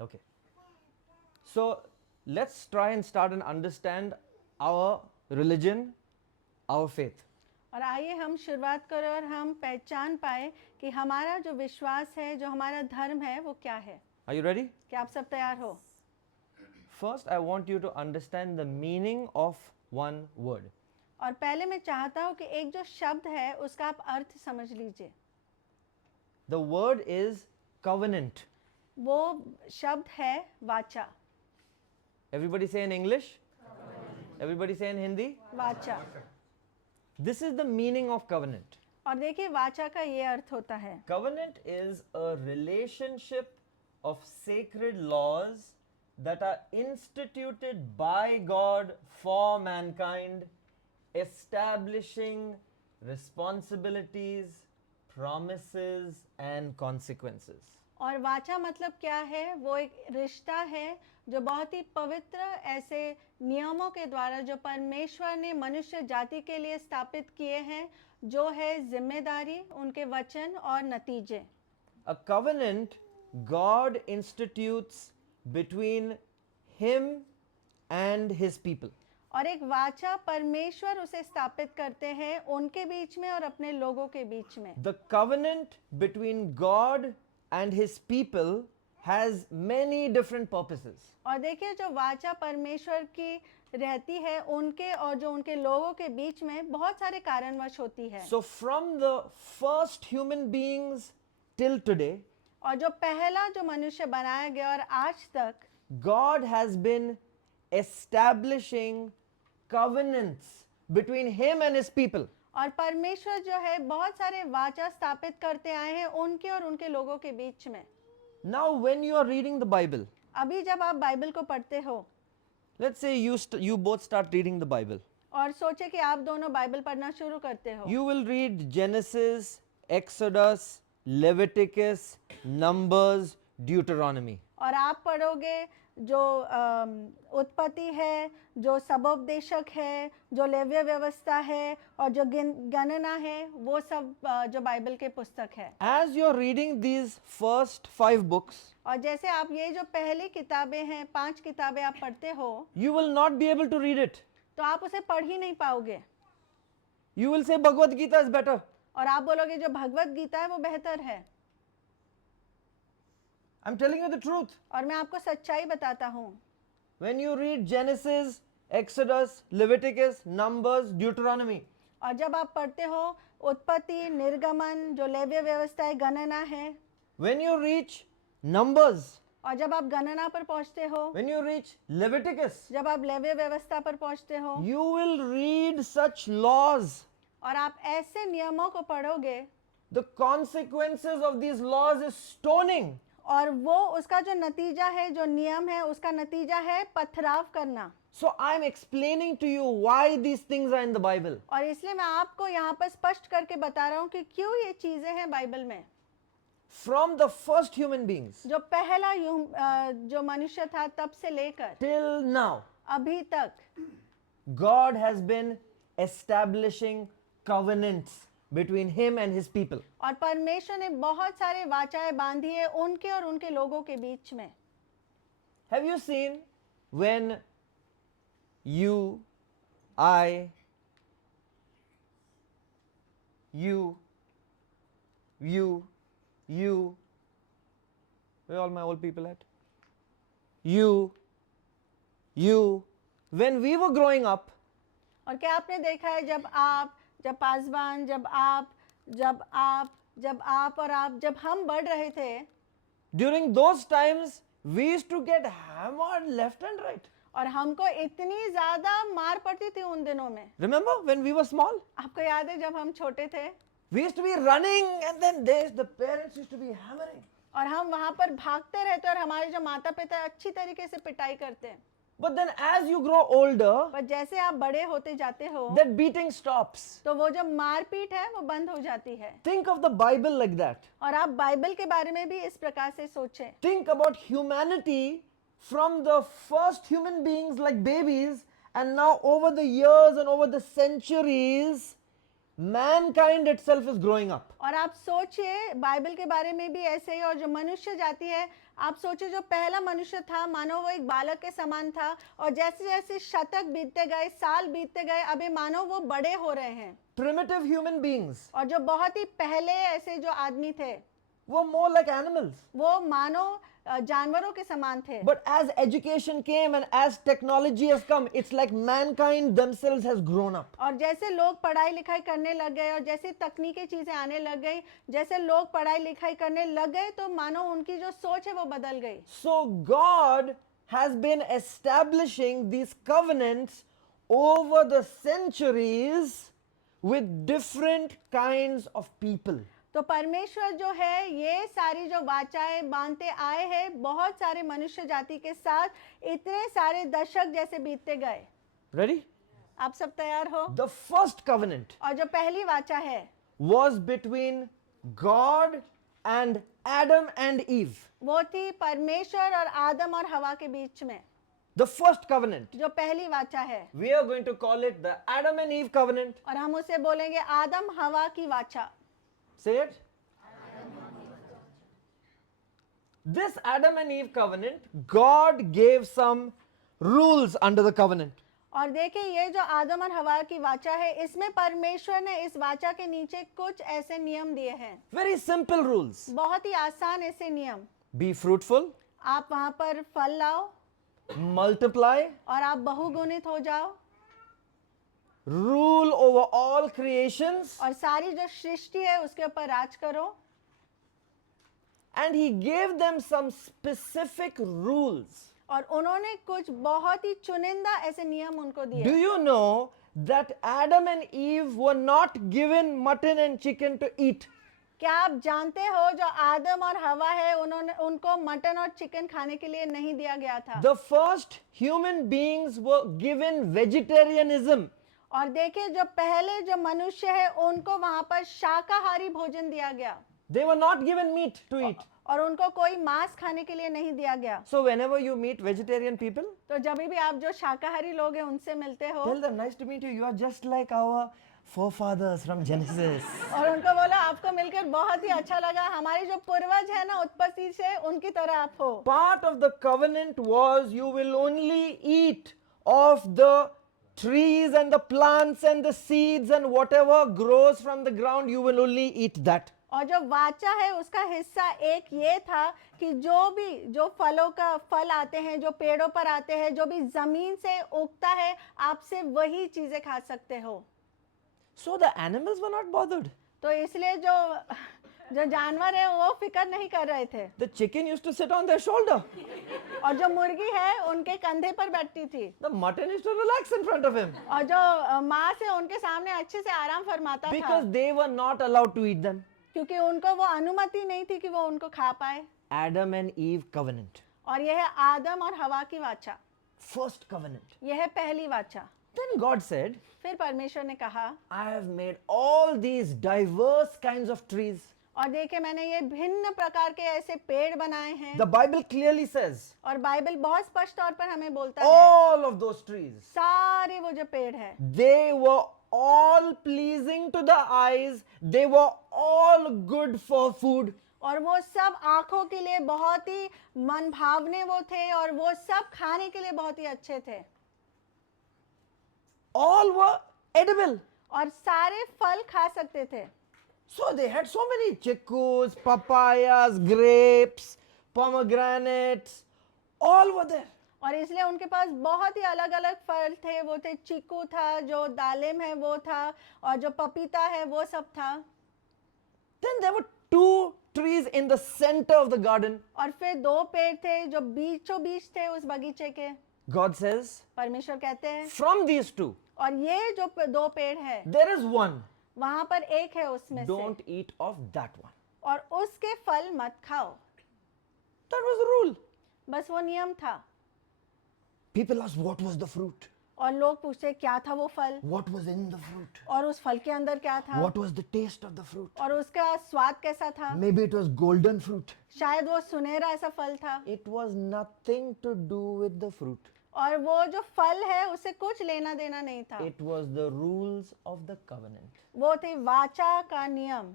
Okay. So let's try and start and understand our religion, our faith. और आइए हम शुरुआत करें और हम पहचान पाए कि हमारा जो विश्वास है, जो हमारा धर्म है, वो क्या है। Are you ready? क्या आप सब तैयार हो? First, I want you to understand the meaning of one word. और पहले मैं चाहता हूँ कि एक जो शब्द है उसका आप अर्थ समझ लीजिए। The word is covenant. वो शब्द है वाचा। Everybody say in English? Everybody say in Hindi? वाचा। This is the meaning of covenant. और देखिए वाचा का ये अर्थ होता है, Covenant is a relationship of sacred laws that are instituted by God for mankind, establishing responsibilities, promises, and consequences. और वाचा मतलब क्या है? वो एक रिश्ता है जो बहुत ही पवित्र ऐसे नियमों के द्वारा जो परमेश्वर ने मनुष्य जाति के लिए स्थापित किए हैं, जो है जिम्मेदारी, उनके वचन और नतीजे। A covenant God institutes between Him and His people. और एक वाचा परमेश्वर उसे स्थापित करते हैं उनके बीच में और अपने लोगों के बीच में। The covenant between God and His people has many different purposes. और देखिए जो वाचा परमेश्वर की रहती है उनके और जो उनके लोगों के बीच में बहुत सारे कारणवश होती है। So, from the first human beings till today, और जो पहला जो मनुष्य बनाया गया और आज तक God has been establishing covenants between Him and His people. और परमेश्वर जो है बहुत सारे वाचा स्थापित करते आए हैं उनके और उनके लोगों के बीच में। Now, when you are reading the Bible, अभी जब आप बाइबल को पढ़ते हो let's say you both start reading the Bible. और सोचे कि आप दोनों बाइबल पढ़ना शुरू करते हो, You will read Genesis, Exodus, Leviticus, Numbers, Deuteronomy. और आप पढ़ोगे जो उत्पत्ति है, जो सबोपदेशक है, जो लेव्य व्यवस्था है और जो गणना है, वो सब जो बाइबल के पुस्तक है। As you're reading these first 5 books, और जैसे आप ये जो पहली किताबें हैं, 5 किताबें आप पढ़ते हो, you will not be able to read it. तो आप उसे पढ़ ही नहीं पाओगे You will say Bhagavad Gita is better. और आप बोलोगे जो भगवत गीता है वो बेहतर है। I'm telling you the truth. और मैं आपको सच्चाई बताता हूँ, When you read Genesis, Exodus, Leviticus, Numbers, Deuteronomy, और जब आप पढ़ते हो उत्पत्ति, निर्गमन, जो लेव्य व्यवस्था है, गणना है, when you reach Numbers, और जब आप गणना पर पहुंचते हो, when you reach Leviticus, जब आप लेव्य व्यवस्था पर पहुंचते हो, you will read such laws. और आप ऐसे नियमों को पढ़ोगे, The consequences of these laws is stoning. और वो उसका जो नतीजा है, जो नियम है, उसका नतीजा है पथराव करना। So I'm explaining to you why these things are in the Bible. और इसलिए मैं आपको यहाँ पर स्पष्ट करके बता रहा हूँ कि क्यों ये चीजें हैं बाइबल में। From the first human beings जो पहला जो मनुष्य था तब से लेकर till now, अभी तक God has been establishing covenants between Him and His people. और परमेश्वर ने बहुत सारे वाचाएं बांधी है उनके और उनके लोगों के बीच में। Have you seen when you, I, you, where are all my old people at? You, when we were growing up, और क्या आपने देखा है जब आप, जब पासवान, जब आप और आप, जब हम बढ़ रहे थे, during those times, we used to get hammered left and right. और हमको इतनी ज्यादा मार पड़ती थी उन दिनों में। Remember when we were small? आपको याद है जब हम छोटे थे We used to be running and then the parents used to be hammering. और हम वहां पर भागते रहते और हमारे जो माता पिता अच्छी तरीके से पिटाई करते हैं। But then as you grow older, पर जैसे आप बड़े होते जाते हो that beating stops. तो वो जो मारपीट है वो बंद हो जाती है। Think of the Bible like that. और आप बाइबल के बारे में भी इस प्रकार से सोचें। Think about humanity from the first human beings like babies, and now over the years and over the centuries, mankind itself is growing up. और आप सोचिए बाइबल के बारे में भी ऐसे ही, और जो मनुष्य जाति है, आप सोचिए जो पहला मनुष्य था, मानो वो एक बालक के समान था, और जैसे जैसे शतक बीतते गए, साल बीतते गए, अभी मानो वो बड़े हो रहे हैं। Primitive human beings और जो बहुत ही पहले ऐसे जो आदमी थे, were more like animals. वो मानो जानवरों के समान थे। But as education came and as technology has come, it's like mankind themselves has grown up. और जैसे लोग पढ़ाई लिखाई करने लग गए, और जैसे तकनीकी चीजें आने लग गई, जैसे लोग पढ़ाई लिखाई करने लग गए, तो मानो उनकी जो सोच है वो बदल गई। So God has been establishing these covenants over the centuries with different kinds of people. तो परमेश्वर जो है ये सारी जो वाचाएं बांधते आए हैं बहुत सारे मनुष्य जाति के साथ, इतने सारे दशक जैसे बीतते गए। Ready? आप सब तैयार हो? The first covenant और जो पहली वाचा है was between God and Adam and Eve. वो थी परमेश्वर और आदम और हवा के बीच में। The first covenant. जो पहली वाचा है, We are going to call it the Adam and Eve covenant. और हम उसे बोलेंगे आदम हवा की वाचा। Say it. This Adam and Eve covenant, God gave some rules under the covenant. और देखिए ये जो आदम और हवा की वाचा है, इसमें परमेश्वर ने इस वाचा के नीचे कुछ ऐसे नियम दिए हैं। Very simple rules. बहुत ही आसान ऐसे नियम। Be fruitful, आप वहां पर फल लाओ, multiply, और आप बहुगुणित हो जाओ, rule over all creations, और सारी जो सृष्टि है उसके ऊपर राज करो। and He gave them some specific rules. और उन्होंने कुछ बहुत ही चुनिंदा ऐसे नियम उनको Do दिए। you know that Adam and Eve were not given mutton and chicken to eat? क्या आप जानते हो जो आदम और हवा है उन्होंने उनको मटन और चिकन खाने के लिए नहीं दिया गया था। The first human beings were given vegetarianism. और देखिए जो पहले जो मनुष्य है उनको वहां पर शाकाहारी भोजन दिया गया, They were not given meat to eat. और उनको कोई मांस खाने के लिए नहीं दिया गया। So whenever you meet vegetarian people, तो जब भी आप जो शाकाहारी लोग हैं उनसे मिलते हो, tell them, nice to meet you. You are just like our forefathers from Genesis. और उनको बोला आपको मिलकर बहुत ही अच्छा लगा, हमारे जो पूर्वज है ना उत्पत्ति से, उनकी तरह आप हो। Part of the covenant was you will only eat of the trees and the plants and the seeds and whatever grows from the ground, you will only eat that. और जो वाचा है उसका हिस्सा एक ये था कि जो फलों का फल आते हैं, जो पेड़ों पर आते हैं, जो भी जमीन से उगता है, आपसे वही चीजें खा सकते हो। So the animals were not bothered. तो इसलिए जो जानवर है वो फिक्र नहीं कर रहे थे। The chicken used to sit on their shoulder. और जो मुर्गी है उनके कंधे पर बैठती थी, The mutton used to relax in front of him और जो मांस है उनके सामने अच्छे से आराम फरमाता था, because they were not allowed to eat them. क्योंकि उनको वो अनुमति नहीं थी कि वो उनको खा पाए। Adam and Eve covenant. और यह है आदम और हवा की वाचा, First covenant. यह है पहली वाचा। Then God said, फिर परमेश्वर ने कहा, I have made all these diverse kinds of trees. और देखिए मैंने ये भिन्न प्रकार के ऐसे पेड़ बनाए हैं। The Bible clearly says, और बाइबल बहुत स्पष्ट तौर पर हमें बोलता है all of those trees, सारे वो जो पेड़ है they were all pleasing to the eyes, they were all good for food. और वो सब आंखों के लिए बहुत ही मन भावने वो थे, और वो सब खाने के लिए बहुत ही अच्छे थे, All were edible. और सारे फल खा सकते थे। So they had so many chickus, papayas, grapes, pomegranates, all were there. और इसलिए उनके पास बहुत ही अलग अलग फल थे, वो थे चीकू था, जो दालिम है वो था, और जो पपीता है वो सब था। Then there were two trees in the center of the garden. और फिर दो पेड़ थे जो बीचों बीच थे उस बगीचे के। God says, परमेश्वर कहते हैं, from these two, और ये जो दो पेड़ है there is one. वहां पर एक है उसमें Don't से, eat of that one. और उसके फल मत खाओ। That was the rule. बस वो नियम था। People asked, what was the fruit? और लोग पूछते क्या था वो फल, What was in the fruit? और उस फल के अंदर क्या था, What was the taste of the fruit? और उसका स्वाद कैसा था। Maybe it was golden fruit. शायद वो सुनहरा ऐसा फल था, It was nothing to do with the fruit. और वो जो फल है उससे कुछ लेना देना नहीं था। It was the rules of the covenant. वो थे वाचा का नियम,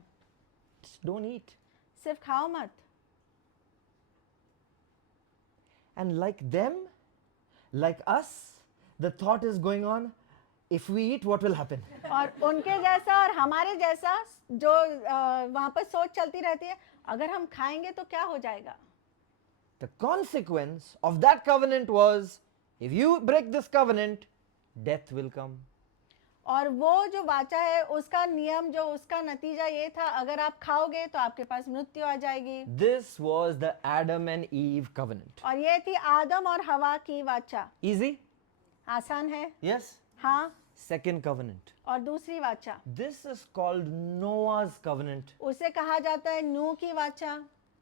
Just don't eat. सिर्फ खाओ मत। And like them, like us, the thought is going on, if we eat, what will happen? और उनके जैसा और हमारे जैसा जो वहां पर सोच चलती रहती है, अगर हम खाएंगे तो क्या हो जाएगा। The consequence of that covenant was, if you break this covenant, death will come. और वो जो वाचा है उसका नियम, जो उसका नतीजा ये था, अगर आप खाओगे तो आपके पास मृत्यु आ जाएगी। This was the Adam and Eve covenant. और ये थी आदम और हवा की वाचा। Easy? आसान है? Yes? हाँ। Second covenant. और दूसरी वाचा, This is called Noah's covenant. उसे कहा जाता है नूह की वाचा।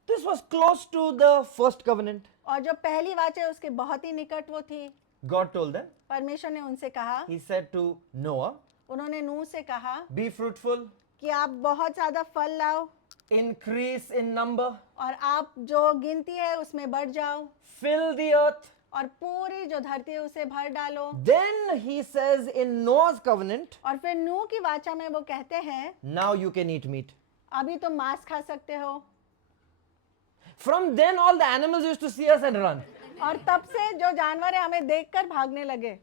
This was close to the first covenant. और जो पहली वाचा है उसके बहुत ही निकट वो थी। God told them, परमेश्वर ने उनसे कहा, He said to Noah, उन्होंने नूह से कहा be fruitful, कि आप बहुत ज्यादा फल लाओ increase in number, और आप जो गिनती है उसमें बढ़ जाओ fill the earth. और पूरी जो धरती है उसे भर डालो। Then he says in Noah's covenant, और फिर नूह की वाचा में वो कहते हैं, now you can eat meat. अभी तुम मांस खा सकते हो। From then all the animals used to see us and run. और तब से जो जानवर है हमें देखकर भागने लगे।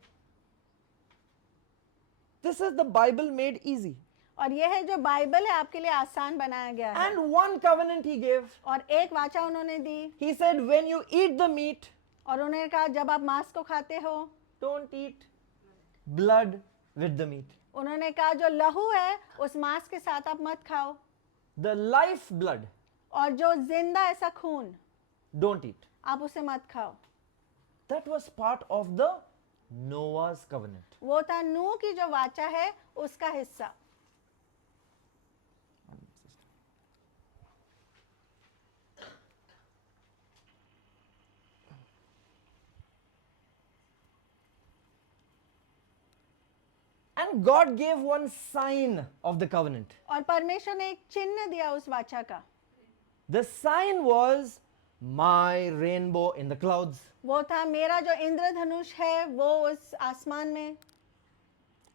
This is the Bible made easy. और यह है जो बाइबल है आपके लिए आसान बनाया गया है। And one covenant he gave. और एक वाचा उन्होंने दी He said, when you eat the meat, और उन्होंने कहा जब आप मांस को खाते हो, don't eat blood with the meat. उन्होंने कहा जो लहू है उस मांस के साथ आप मत खाओ, The life blood, और जो जिंदा ऐसा खून don't eat. आप उसे मत खाओ। That was part of the Noah's covenant. वो था नूह की जो वाचा है उसका हिस्सा। And God gave one sign of the covenant. और परमेश्वर ने एक चिन्ह दिया उस वाचा का। The sign was my rainbow in the clouds. वो था मेरा जो इंद्रधनुष है वो उस आसमान में।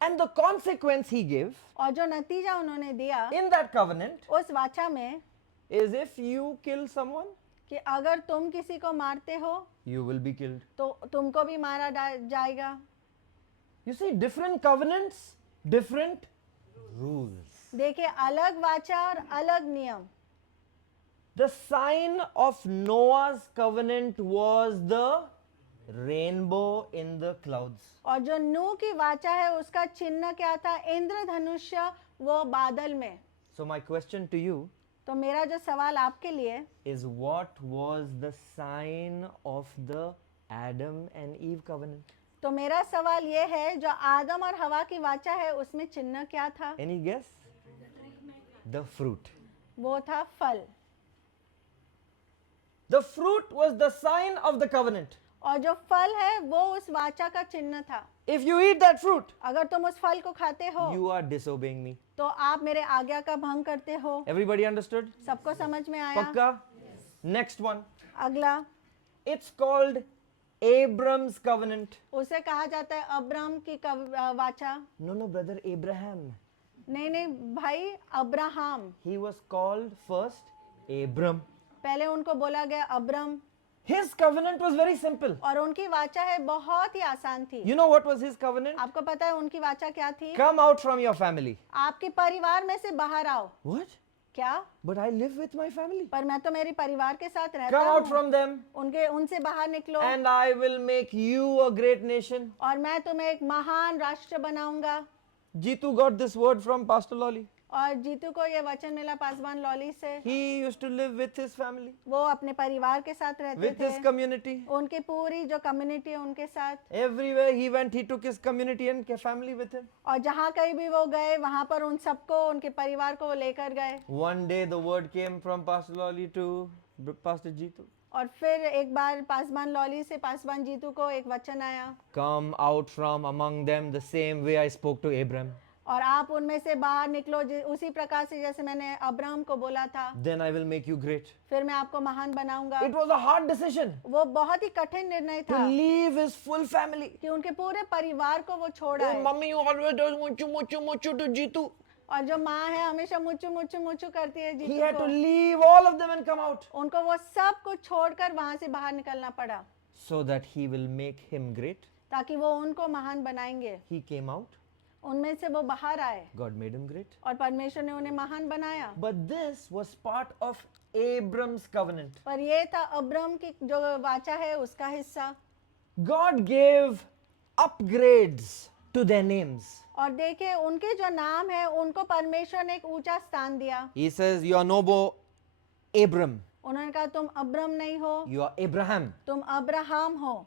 And the consequence he gave और जो नतीजा उन्होंने दिया in that covenant उस वाचा में is if you kill someone, कि अगर तुम किसी को मारते हो you will be killed. तो तुमको भी मारा जाएगा। You see, different covenants, different rules. देखिए अलग वाचा और अलग नियम। The sign of Noah's covenant was the rainbow in the clouds. और जो नूह की वाचा है उसका चिन्ह क्या था? इंद्रधनुष्य वो बादल में। So my question to you तो मेरा जो सवाल आपके लिए is, what was the sign of the Adam and Eve covenant? तो मेरा सवाल ये है जो आदम और हवा की वाचा है उसमें चिन्ह क्या था? Any guess? The fruit. वो था फल। The fruit was the sign of the covenant. और जो फल है वो उस वाचा का चिन्ह था। If you eat that fruit, अगर तुम उस फल को खाते हो you are disobeying me. तो आप मेरे आज्ञा का भंग करते हो। Everybody understood? सबको समझ में आया? Pakka? Next one. अगला, It's called Abram's covenant. उसे कहा जाता है अब्राम की वाचा। No, brother, Abraham. नहीं भाई, Abraham. He was called first Abram. पहले उनको बोला गया Abram. His covenant was very simple. और उनकी वाचा है बहुत ही आसान थी। You know what was his covenant? आपको पता है उनकी वाचा क्या थी? Come out from your family. आपके परिवार में से बाहर आओ। What? क्या? But I live with my family. पर मैं तो मेरे परिवार के साथ रहता Come out हूँ। from them, उनसे बाहर निकलो and I will make you a great nation. और मैं तुम्हें एक महान राष्ट्र बनाऊंगा। Jitu got this word from Pastor Lolly. और जीतू को ये वचन मिला पासवान लॉली से। He used to live with his family, वो अपने परिवार के साथ रहते with his थे, community. उनकी पूरी जो कम्युनिटी है उनके साथ। Everywhere he went, he took his community and family with him. और जहाँ कहीं भी वो गए वहाँ पर उन सबको, उनके परिवार को वो लेकर गए। One day the word came from Pastor Lolly to Pastor Jitu. और फिर एक बार पासवान लॉली से पासवान जीतू को एक वचन आया, Come out from among them the same way I spoke to Abram. और आप उनमें से बाहर निकलो उसी प्रकार से जैसे मैंने अब्राहम को बोला था, then I will make you great. फिर मैं आपको महान बनाऊंगा। It was a hard decision वो बहुत ही कठिन निर्णय to था leave his full family. कि उनके पूरे परिवार को वो छोड़ Oh, आए। mummy, you always does muchu to Jitu. और जो माँ है हमेशा मुच्चू मुच्चू मुच्चू करती है He जीतू had to को, leave all of them and come out उनको वो सब कुछ छोड़कर वहां से बाहर निकलना पड़ा so that he will make him great. ताकि वो उनको महान बनाएंगे। He came out. उनमें से वो बाहर आए God made him great. और परमेश्वर ने उन्हें महान बनाया। But this was part of Abram's covenant. पर ये था अब्राहम की जो वाचा है उसका हिस्सा। God gave upgrades to their names. और देखिए उनके जो नाम है उनको परमेश्वर ने एक ऊंचा स्थान दिया। He says, you are no more Abram, उन्होंने कहा तुम अब्राहम नहीं हो, you are Abraham. तुम अब्राहम हो।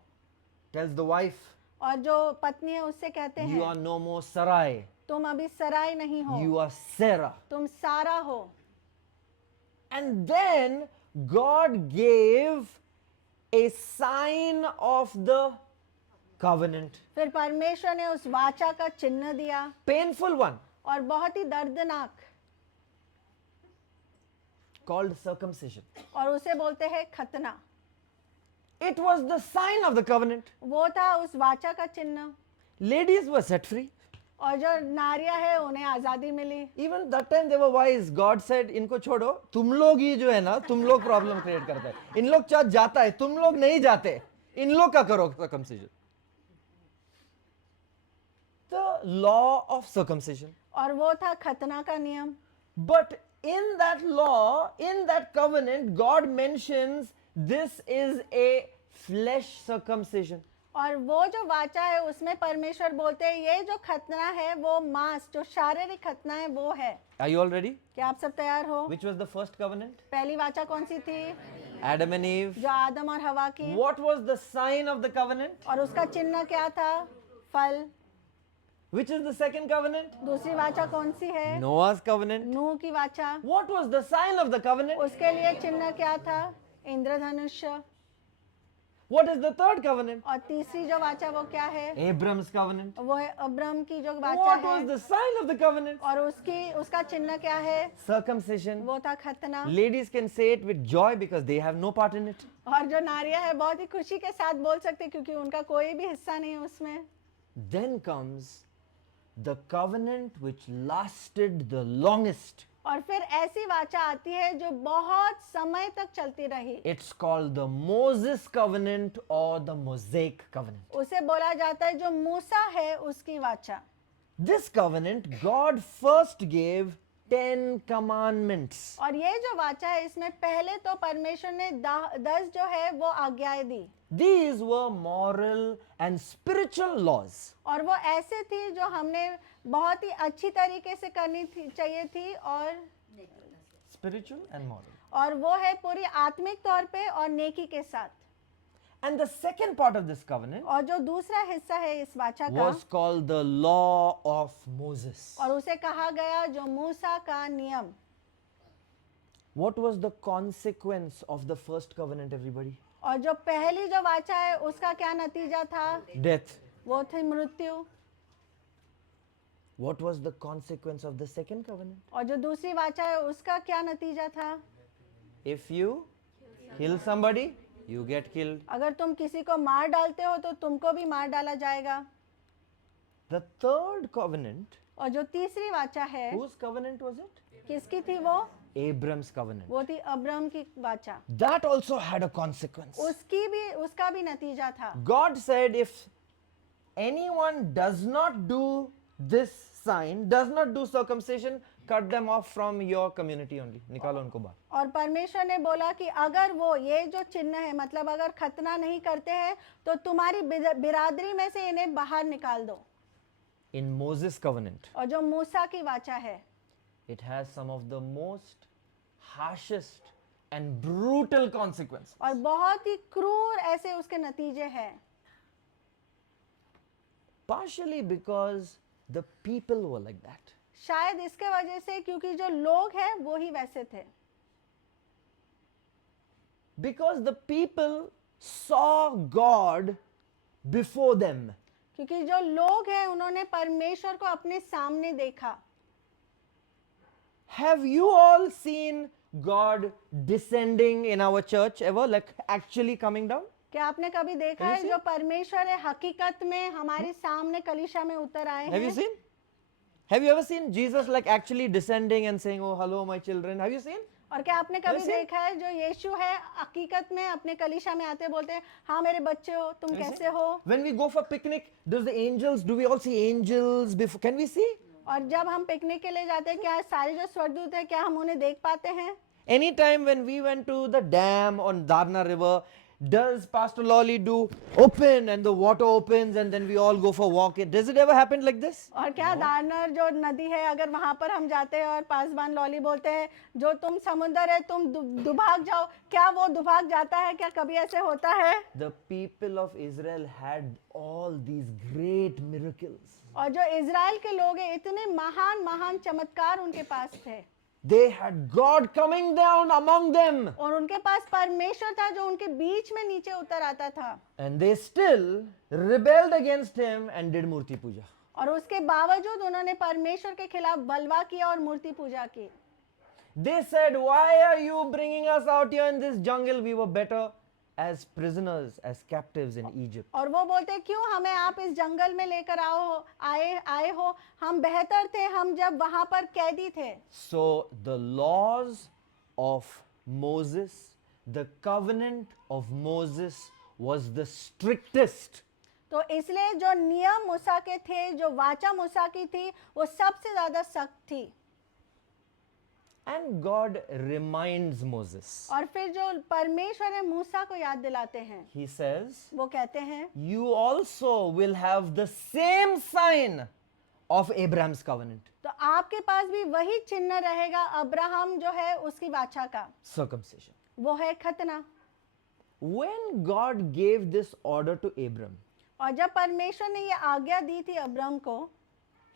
Tells the wife, और जो पत्नी है उससे कहते you हैं are no more Sarai, तुम अभी सराय नहीं हो, you are Sarah. तुम सारा हो। And then God gave a sign of the covenant. फिर परमेश्वर ने उस वाचा का चिन्ह दिया Painful one, और बहुत ही दर्दनाक, called circumcision. और उसे बोलते हैं खतना। It was the sign of the covenant. वो था उस वाचा का चिन्ह। Ladies were set free. और जो नारियां है उन्हें आजादी मिली। Even that time they were wise. God said, इनको छोड़ो, तुम लोग ही जो है ना, तुम लोग प्रॉब्लम क्रिएट करते हैं। इन लोग चाह जाता है, तुम लोग नहीं जाते। इन लोग का करो circumcision. The law of circumcision. और वो था खतना का नियम। But in that law, in that covenant, God mentions this is a flesh circumcision. और वो जो वाचा है उसमें परमेश्वर बोलते हैं ये जो खतना है वो मांस जो शारीरिक खतना है वो है। Are you all ready? क्या आप सब तैयार हो? Which was the first covenant? पहली वाचा कौन सी थी? Adam and Eve. जो आदम और हवा की। What was the sign of the covenant? और उसका चिन्ह क्या था? फल। Which is the second covenant? दूसरी वाचा कौन सी है? Noah's covenant. नूह की वाचा। What was the sign of the covenant? उसके लिए चिन्ह क्या था? इंद्रधनुष। What is the third covenant? और तीसरी जो वाचा वो क्या है? Abram's covenant. वो है अब्राहम की जो वाचा What है। was the sign of the covenant? और उसका चिन्ह क्या है? Circumcision. वो था खतना। Ladies can say it with joy because they have no part in it. और जो नारियां है बहुत ही खुशी के साथ बोल सकते क्योंकि उनका कोई भी हिस्सा नहीं है उसमें। Then comes the covenant which lasted the longest. और फिर ऐसी वाचा आती है जो बहुत समय तक चलती रही। It's called the Moses covenant or the Mosaic covenant. उसे बोला जाता है जो मूसा है उसकी वाचा। This covenant, God first gave 10 commandments. और ये जो वाचा है इसमें पहले तो परमेश्वर ने 10 जो है वो आज्ञाएं दी। These were moral and spiritual laws. और वो ऐसे थी जो हमने बहुत ही अच्छी तरीके से करनी चाहिए थी और Spiritual and moral. और वो है पूरी आत्मिक तौर पे और नेकी के साथ। And the second part of this covenant और जो दूसरा हिस्सा है इस वाचा का was called the law of Moses. और उसे कहा गया जो मूसा का नियम। What was the consequence of the first covenant, everybody? और जो पहली जो वाचा है उसका क्या नतीजा था? Death. वो थी मृत्यु। What was the consequence of the second covenant? और जो दूसरी वाचा है उसका क्या नतीजा था? If you kill somebody, you get killed. अगर तुम किसी को मार डालते हो तो तुमको भी मार डाला जाएगा। The third covenant, और जो तीसरी वाचा है whose covenant was it? किसकी थी वो? Abram's covenant. वो थी अब्राहम की वाचा। That also had a consequence. उसका भी नतीजा था। God said, if anyone does not do this sign, does not do circumcision, cut them off from your community only. निकालो उनको बाहर. और परमेश्वर ने बोला कि अगर वो ये जो चिन्ह है मतलब अगर खतना नहीं करते हैं तो तुम्हारी बिरादरी में से इन्हें बाहर निकाल दो। In Moses' covenant, और जो मूसा की वाचा है it has some of the most harshest and brutal consequences. और बहुत ही क्रूर ऐसे उसके नतीजे हैं। Partially because the people were like that. शायद इसके वजह से क्योंकि जो लोग हैं वो ही वैसे थे। Because the people saw God before them. क्योंकि जो लोग हैं उन्होंने परमेश्वर को अपने सामने देखा। Have you all seen God descending in our church ever, like actually coming down? क्या आपने कभी देखा Have you है जो परमेश्वर है हकीकत में हमारे सामने कलीसिया में उतर आए Have you हैं? seen? Have you ever seen Jesus like actually descending and saying, "Oh, hello, my children"? Have you seen? और क्या आपने कभी Have you seen? देखा है जो यीशु है हकीकत में अपने कलीसिया में आते बोलते हैं, हाँ मेरे बच्चे हो, तुम Have you कैसे seen? हो? When we go for picnic, do we all see angels before? Can we see? और जब हम पिकनिक के लिए जाते हैं क्या सारे जो स्वर्गदूत हैं क्या हम उन्हें देख पाते हैं? Anytime when we went to the dam on Darna River, does Pastor Lolly do open and the water opens and then we all go for walk? Does it ever happen like this? और क्या दानर जो नदी है अगर वहां पर हम जाते हैं और पासबान लॉली बोलते हैं जो तुम समुंदर है तुम दुभाग जाओ, क्या वो दुभाग जाता है? क्या कभी ऐसे होता है? The people of Israel had all these great miracles. और जो इज़राइल के लोग हैं इतने महान महान चमत्कार उनके पास थे They had God coming down among them. और उनके पास परमेश्वर था जो उनके बीच में नीचे उतर आता था। And they still rebelled against him and did Murti Puja. और उसके बावजूद उन्होंने परमेश्वर के खिलाफ बलवा किया और मूर्ति पूजा की। They said, "Why are you bringing us out here in this jungle? We were better as prisoners, as captives in Egypt." और वो बोलते क्यों हमें आप इस जंगल में लेकर आए हो, हम बेहतर थे हम जब वहां पर कैदी थे। So the laws of Moses, the covenant of Moses was the strictest. तो इसलिए जो नियम मूसा के थे, जो वाचा मूसा की थी, वो सबसे ज्यादा सख्त थी। And God reminds Moses. और फिर जो परमेश्वर है मूसा को याद दिलाते हैं, He says, वो कहते हैं "You also will have the same sign of Abraham's covenant." तो आपके पास भी वही चिन्ह रहेगा अब्राहम जो है उसकी वाचा का, Circumcision. वो है खतना। When God gave this order to Abram, और जब परमेश्वर ने ये आज्ञा दी थी अब्राहम को,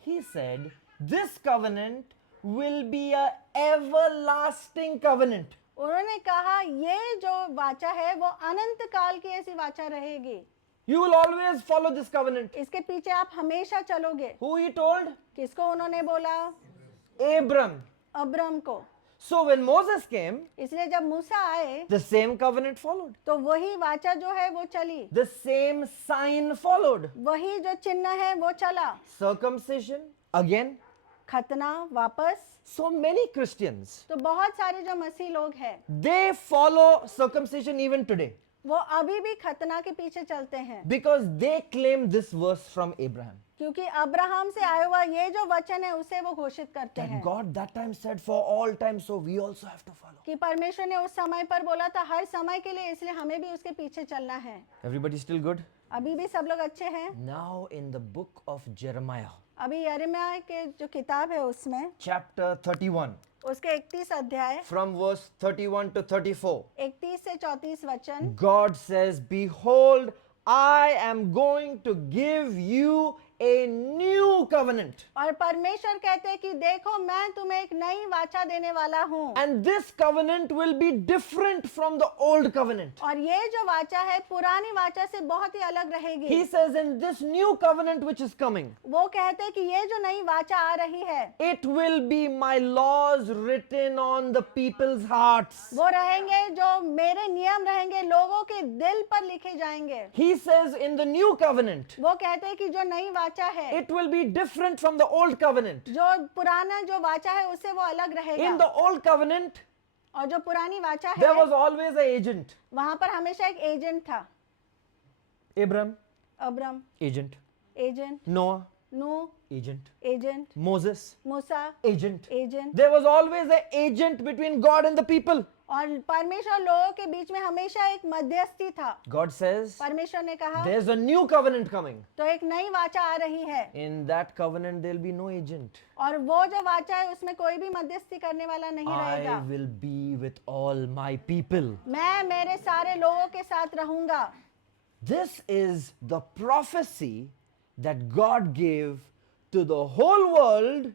He said, "This covenant will be a everlasting covenant." उन्होंने कहा ये जो वाचा है वो अनंत काल की ऐसी वाचा रहेगी, You will always follow this covenant. इसके पीछे आप हमेशा चलोगे। Who he told? किसको उन्होंने बोला? Abram. अब्राहम को। So when Moses came, इसलिए जब मूसा आए the same covenant followed. तो वही वाचा जो है वो चली, The same sign followed. वही जो चिन्ह है वो चला। Circumcision again. खतना वापस। So many Christians, तो बहुत सारे जो मसीह लोग हैं they follow circumcision even today वो अभी भी खतना के पीछे चलते हैं, because they claim this verse from Abraham. क्योंकि अब्राहम से आया हुआ ये जो वचन है उसे वो घोषित करते That हैं God that time said for all time, so we also have to follow. कि परमेश्वर ने उस समय पर बोला था हर समय के लिए, इसलिए हमें भी उसके पीछे चलना है। Everybody still good? अभी भी सब लोग अच्छे हैं। Now in the book of Jeremiah, अभी यिर्मयाह के जो किताब है उसमें chapter 31, उसके 31 अध्याय from verse 31 to 34, 31 से 34 वचन, God says, "Behold, I am going to give you a new covenant. और परमेश्वर कहते हैं कि देखो मैं तुम्हें एक नई वाचा देने वाला हूँ And this covenant will be different from the old covenant." और ये जो वाचा है पुरानी वाचा से बहुत ही अलग रहेगी। He says, "In this new covenant which is coming, वो कहते हैं कि ये जो नई वाचा आ रही है it will be my laws written on the people's hearts." वो रहेंगे जो मेरे नियम रहेंगे लोगों के दिल पर लिखे जाएंगे। He says, in the new covenant, वो कहते हैं कि जो नई वाचा है it will be different from the old covenant. जो पुराना जो वाचा है उससे वो अलग In रहेगा। the old covenant, और जो पुरानी वाचा there है was always an agent. वहां पर हमेशा एक एजेंट था। Abram, Abraham agent. Agent, Noah, नूह agent. एजेंट, Moses, मूसा agent. Agent. There was always an agent between God and the people. और परमेश्वर लोगों के बीच में हमेशा एक मध्यस्थी था। God says, परमेश्वर ने कहा there's a new covenant coming. तो एक नई वाचा आ रही है In that covenant, there'll be no agent. और वो जो वाचा है उसमें कोई भी मध्यस्थी करने वाला नहीं I रहेगा। will be with all my people. मैं मेरे सारे लोगों के साथ रहूंगा। This is the prophecy that God gave to the whole world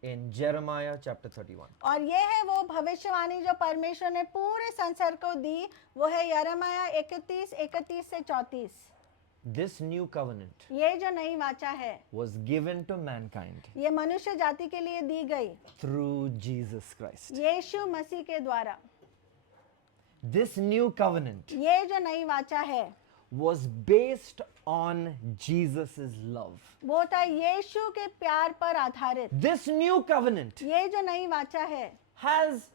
in Jeremiah chapter 31. और ये है वो भविष्यवाणी जो परमेश्वर ने पूरे संसार को दी, वो है यिर्मयाह 31 से 34। This new covenant ये जो नई वाचा है was given to mankind ये मनुष्य जाति के लिए दी गई through Jesus Christ. यीशु मसीह के द्वारा। This new covenant ये जो नई वाचा है was based on Jesus' love. वो था यीशु के प्यार पर आधारित। This new covenant ये जो नई वाचा है has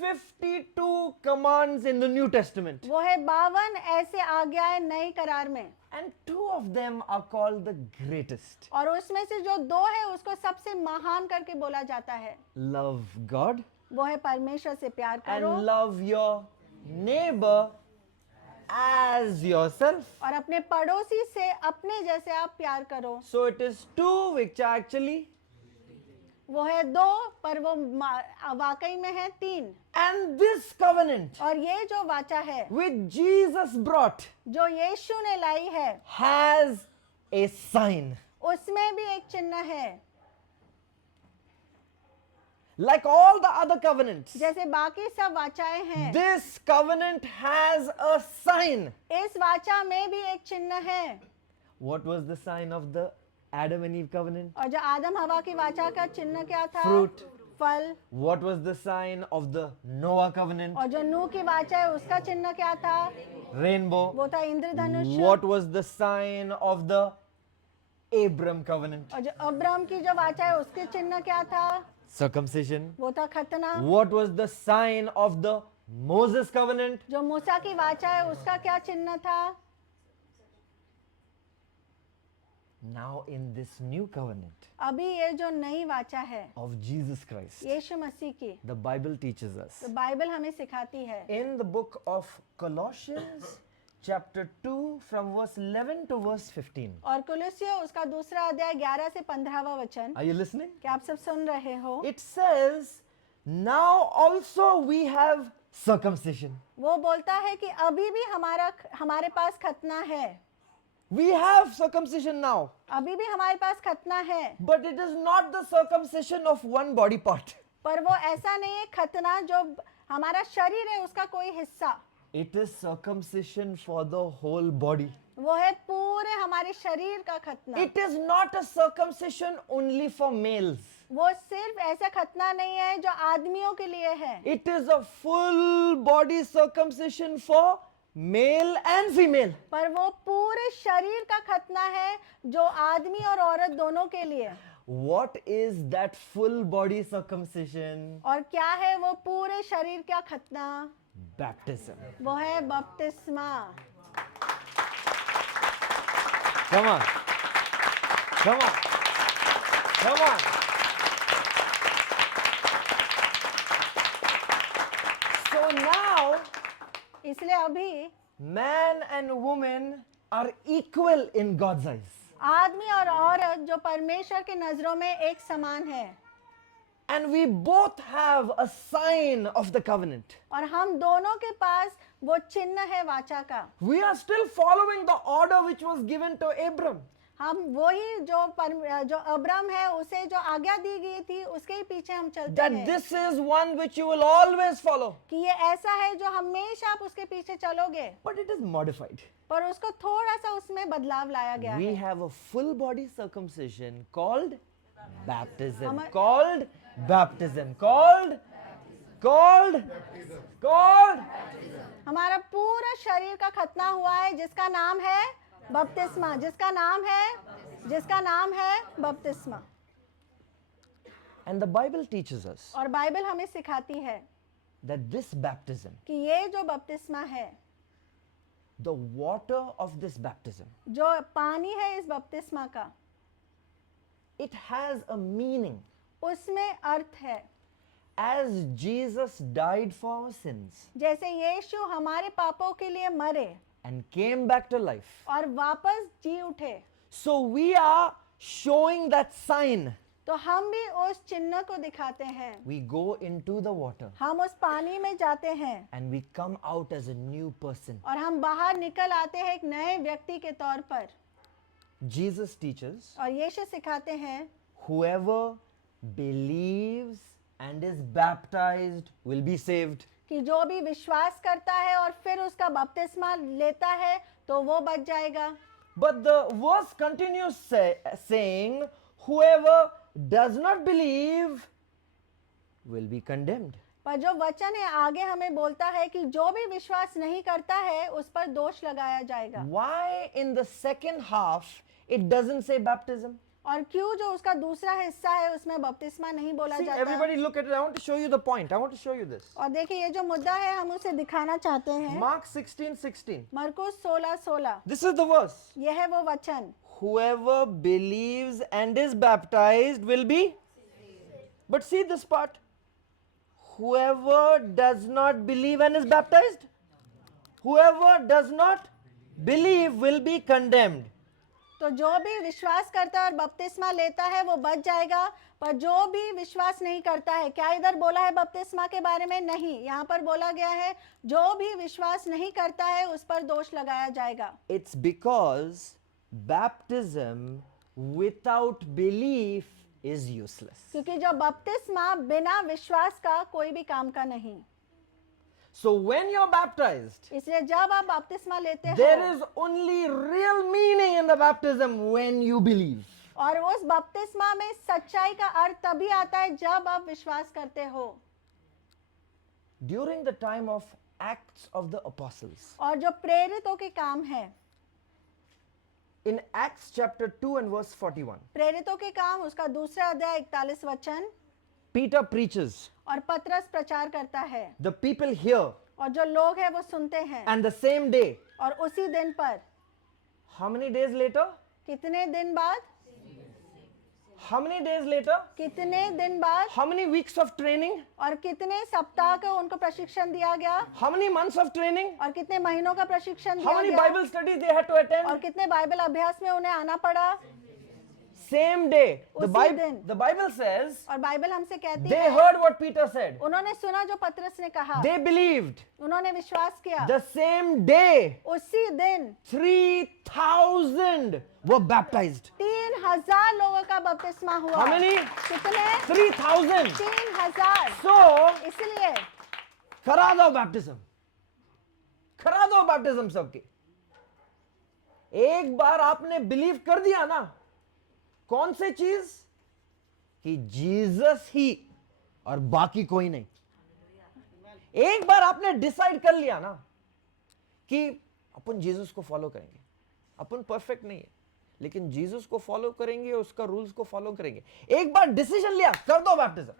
52 commands in the New Testament, वो है 52 ऐसे आज्ञाएं नए करार में, and 2 of them are called the greatest. और उसमें से जो 2 है उसको सबसे महान करके बोला जाता है। Love God वो है परमेश्वर से प्यार and करो love your neighbor as yourself. और अपने पड़ोसी से अपने जैसे आप प्यार करो। So it is 2 which are actually, वो है 2 पर वो वाकई में है 3। and this covenant और ये जो वाचा है which Jesus brought जो यीशु ने लाई है has a sign. उसमें भी एक चिन्ह है। Like all the other covenants, जैसे बाकी सब वाचाएं हैं, this covenant has a sign. इस वाचा में भी एक चिन्ह है। What was the sign of the Adam and Eve covenant? और जो आदम हवा की वाचा का चिन्ह क्या था? Fruit. फल। What was the sign of the Noah covenant? और जो नूह की वाचा है उसका चिन्ह क्या था? Rainbow. वो था इंद्रधनुष। What was the sign of the Abram covenant? और जो अब्राम की जो वाचा है उसके चिन्ह क्या था? Circumcision. वो था खतना। What was the sign of the Moses covenant? जो मूसा की वाचा है उसका क्या चिन्ह था? Now in this new covenant अभी ये जो नई वाचा है of Jesus Christ, यीशु मसीह की, the Bible teaches us तो बाइबल हमें सिखाती है in the book of Colossians chapter 2 from verse 11 to verse 15. और कुलुस्सियों उसका दूसरा अध्याय 11 से 15वां वचन। Are you listening? क्या आप सब सुन रहे हो? It says, now also we have circumcision. वो बोलता है कि अभी भी हमारे पास खतना है। We have circumcision now, अभी भी हमारे पास खतना है, but it is not the circumcision of one body part. पर वो ऐसा नहीं है खतना जो हमारा शरीर है उसका कोई हिस्सा। It is circumcision for the whole body. वो है पूरे हमारे शरीर का खतना। It is not a circumcision only for males. वो सिर्फ ऐसा खतना नहीं है जो आदमियों के लिए है। It is a full body circumcision for male and female. पर वो पूरे शरीर का खतना है जो आदमी और औरत दोनों के लिए। What is that full body circumcision? और क्या है वो पूरे शरीर का खतना? Baptism. वो है बपतिस्मा। Come on. Come on. Come on. So now, इसलिए अभी man and woman are equal in God's eyes. आदमी और औरत जो परमेश्वर के नजरों में एक समान है, And we both have a sign of the covenant. और हम दोनों के पास वो चिन्ह है वाचा का। We are still following the order which was given to Abram. हम वही जो अब्राम है उसे जो आज्ञा दी गई थी उसके ही पीछे हम चलते That हैं this is one which you will always follow. कि ये ऐसा है जो हमेशा आप उसके पीछे चलोगे, But it is modified. पर उसको थोड़ा सा उसमें बदलाव लाया गया We है। have a full body circumcision called baptism. Ama- Called baptism. Called हमारा पूरा शरीर का खतना हुआ है जिसका नाम है बपतिस्मा, जिसका नाम है बपतिस्मा। And the Bible teaches us और बाइबल हमें सिखाती है that this baptism, कि ये जो बपतिस्मा है, the water of this baptism, जो पानी है इस बपतिस्मा का, it has a meaning. उसमें अर्थ है। As Jesus died for our sins जैसे यीशु हमारे पापों के लिए मरे and came back to life, और वापस जी उठे, so we are showing that sign. तो हम भी उस चिन्ह को दिखाते हैं। We go into the water हम उस पानी में जाते हैं and we come out as a new person. और हम बाहर निकल आते हैं एक नए व्यक्ति के तौर पर। Jesus teaches, और यीशु सिखाते हैं whoever believes and is baptized will be saved. कि जो भी विश्वास करता है और फिर उसका बपतिस्मा लेता है तो वो बच जाएगा। But the verse continues saying, whoever does not believe will be condemned. पर जो वचन है आगे हमें बोलता है कि जो भी विश्वास नहीं करता है उस पर दोष लगाया जाएगा। Why in the second half it doesn't say baptism? और क्यों जो उसका दूसरा हिस्सा है उसमें बपतिस्मा नहीं बोला See, जाता? everybody look at it. I want to show you the point. I want to show you this. और देखिए ये जो मुद्दा है हम उसे दिखाना चाहते हैं। Mark 16:16. मरकुस 16:16 This is the verse. यह है वो वचन। Whoever believes and is baptized will be. But see this part. Whoever does not believe and is baptized, whoever does not believe will be condemned. तो जो भी विश्वास करता है और बपतिस्मा लेता है वो बच जाएगा, पर जो भी विश्वास नहीं करता है, क्या इधर बोला है बपतिस्मा के बारे में? नहीं, यहाँ पर बोला गया है जो भी विश्वास नहीं करता है उस पर दोष लगाया जाएगा। It's because baptism without belief is useless. क्योंकि जो बपतिस्मा बिना विश्वास का कोई भी काम का नहीं। So when you're baptized, इसलिए जब आप बपतिस्मा लेते there हो is only real meaning in the baptism when you believe. और उस बपतिस्मा में सच्चाई का अर्थ तभी आता है जब आप विश्वास करते हो। During the time of Acts of the Apostles, और जो प्रेरितों के काम है, in Acts chapter 2 and verse 41, प्रेरितों के काम उसका दूसरा अध्याय 41 वचन, Peter preaches, और पतरस प्रचार करता है the people hear, और जो लोग हैं वो सुनते हैं। and the same day, और उसी दिन पर how many days later? कितने दिन बाद, How many days later? कितने दिन बाद How many weeks of training? और कितने सप्ताह का उनको प्रशिक्षण दिया गया How many months of training? और कितने महीनों का प्रशिक्षण How दिया many गया Bible studies they had to और attend? कितने बाइबल अभ्यास में उन्हें आना पड़ा। Same day. The उसी Bible, दिन। the Bible says और बाइबल हमसे कहती they है heard what Peter said. उन्होंने सुना जो पतरस ने कहा, They believed. उन्होंने विश्वास किया। The same day, उसी दिन 3,000 were baptized. 3,000 लोगों का बपतिस्मा हुआ। How many? कितने? 3,000. 3,000। So, इसलिए करा दो baptism. करा दो baptism सबकी। एक बार आपने बिलीव कर दिया ना, कौन से चीज? कि जीसस ही और बाकी कोई नहीं। एक बार आपने डिसाइड कर लिया ना कि अपन जीसस को फॉलो करेंगे, अपन परफेक्ट नहीं है लेकिन जीसस को फॉलो करेंगे, उसका रूल्स को फॉलो करेंगे, एक बार डिसीजन लिया, कर दो baptism.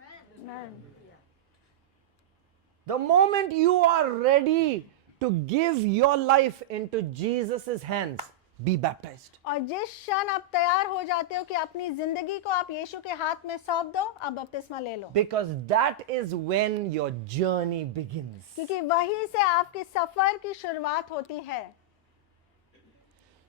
The moment you are ready to give your life into Jesus hands, be baptised. और जिस क्षण आप तैयार हो जाते हो कि अपनी जिंदगी को आप यीशु के हाथ में सौंप दो, आप बपतिस्मा ले लो। Because that is when your journey begins. क्योंकि वहीं से आपके सफर की शुरुआत होती है।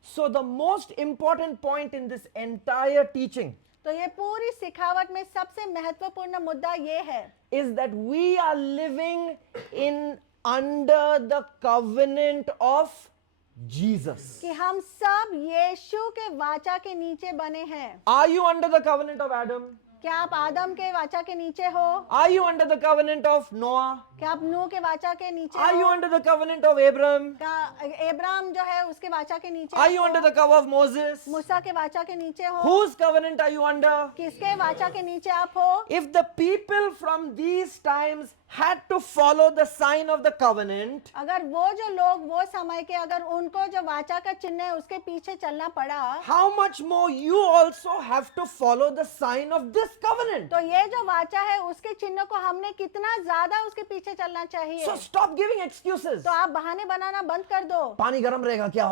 So the most important point in this entire teaching तो ये पूरी सिखावट में सबसे महत्वपूर्ण मुद्दा ये है is that we are living in under the covenant of Jesus. कि हम सब यीशु के वाचा के नीचे बने हैं। Are you under the covenant of Adam? क्या आप आदम के वाचा के नीचे हो? Are you under the covenant of Noah? क्या आप नूह के वाचा के नीचे Are you हो? under the covenant of Abraham? क्या अब्राहम जो है उसके वाचा के नीचे Are you हो? under the cover of Moses? मूसा के वाचा के नीचे हो? Whose covenant are you under? किसके वाचा के नीचे आप हो? If the people from these times had to follow the sign of the covenant, अगर वो जो लोग वो समय के अगर उनको जो वाचा का चिन्ह है उसके पीछे चलना पड़ा, how much more you also have to follow the sign of this covenant? तो ये जो वाचा है उसके चिन्ह को हमने कितना ज्यादा उसके पीछे चलना चाहिए। So stop giving excuses. तो आप बहाने बनाना बंद कर दो। पानी गर्म रहेगा क्या?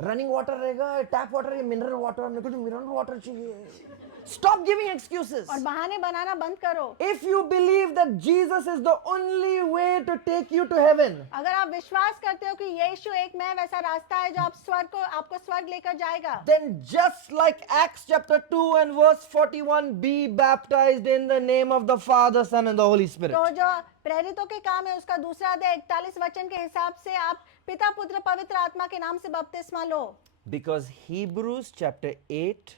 रनिंग वाटर रहेगा, टैप वाटर या मिनरल वाटर? मेरे को तो मिनरल वाटर चाहिए। Stop giving excuses. और बहाने बनाना बंद करो। If you believe that Jesus is the only way to take you to heaven, अगर आप विश्वास करते हो कि यीशु एक में वैसा रास्ता है जो आप स्वर्ग को आपको स्वर्ग लेकर जाएगा, then just like Acts chapter 2 and verse 41, be baptized in the name of the Father, Son and the Holy Spirit. तो जो प्रेरितों के काम है उसका दूसरा अध्याय 41 वचन के हिसाब से आप पिता पुत्र पवित्र आत्मा के नाम से बपतिस्मा लो। Because Hebrews chapter 8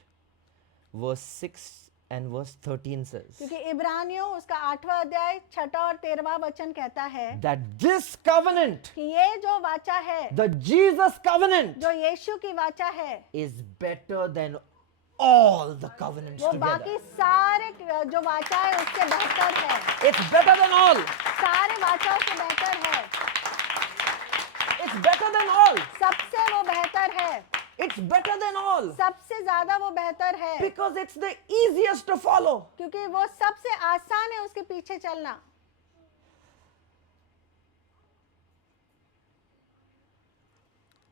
verse 6 and verse 13 says क्योंकि इब्रानियों उसका 8वां अध्याय 6 और 13वां वचन कहता है that this covenant, कि ये जो वाचा है, the Jesus covenant, जो यीशु की वाचा है, is better than all the covenants वो together. बाकी सारे जो वाचा है उससे बेहतर है, It's better than all. सारे वाचाओं से बेहतर है, It's better than all. सबसे वो बेहतर है, It's better than all. सबसे ज्यादा वो बेहतर है, Because it's the easiest to follow. क्योंकि वो सबसे आसान है उसके पीछे चलना.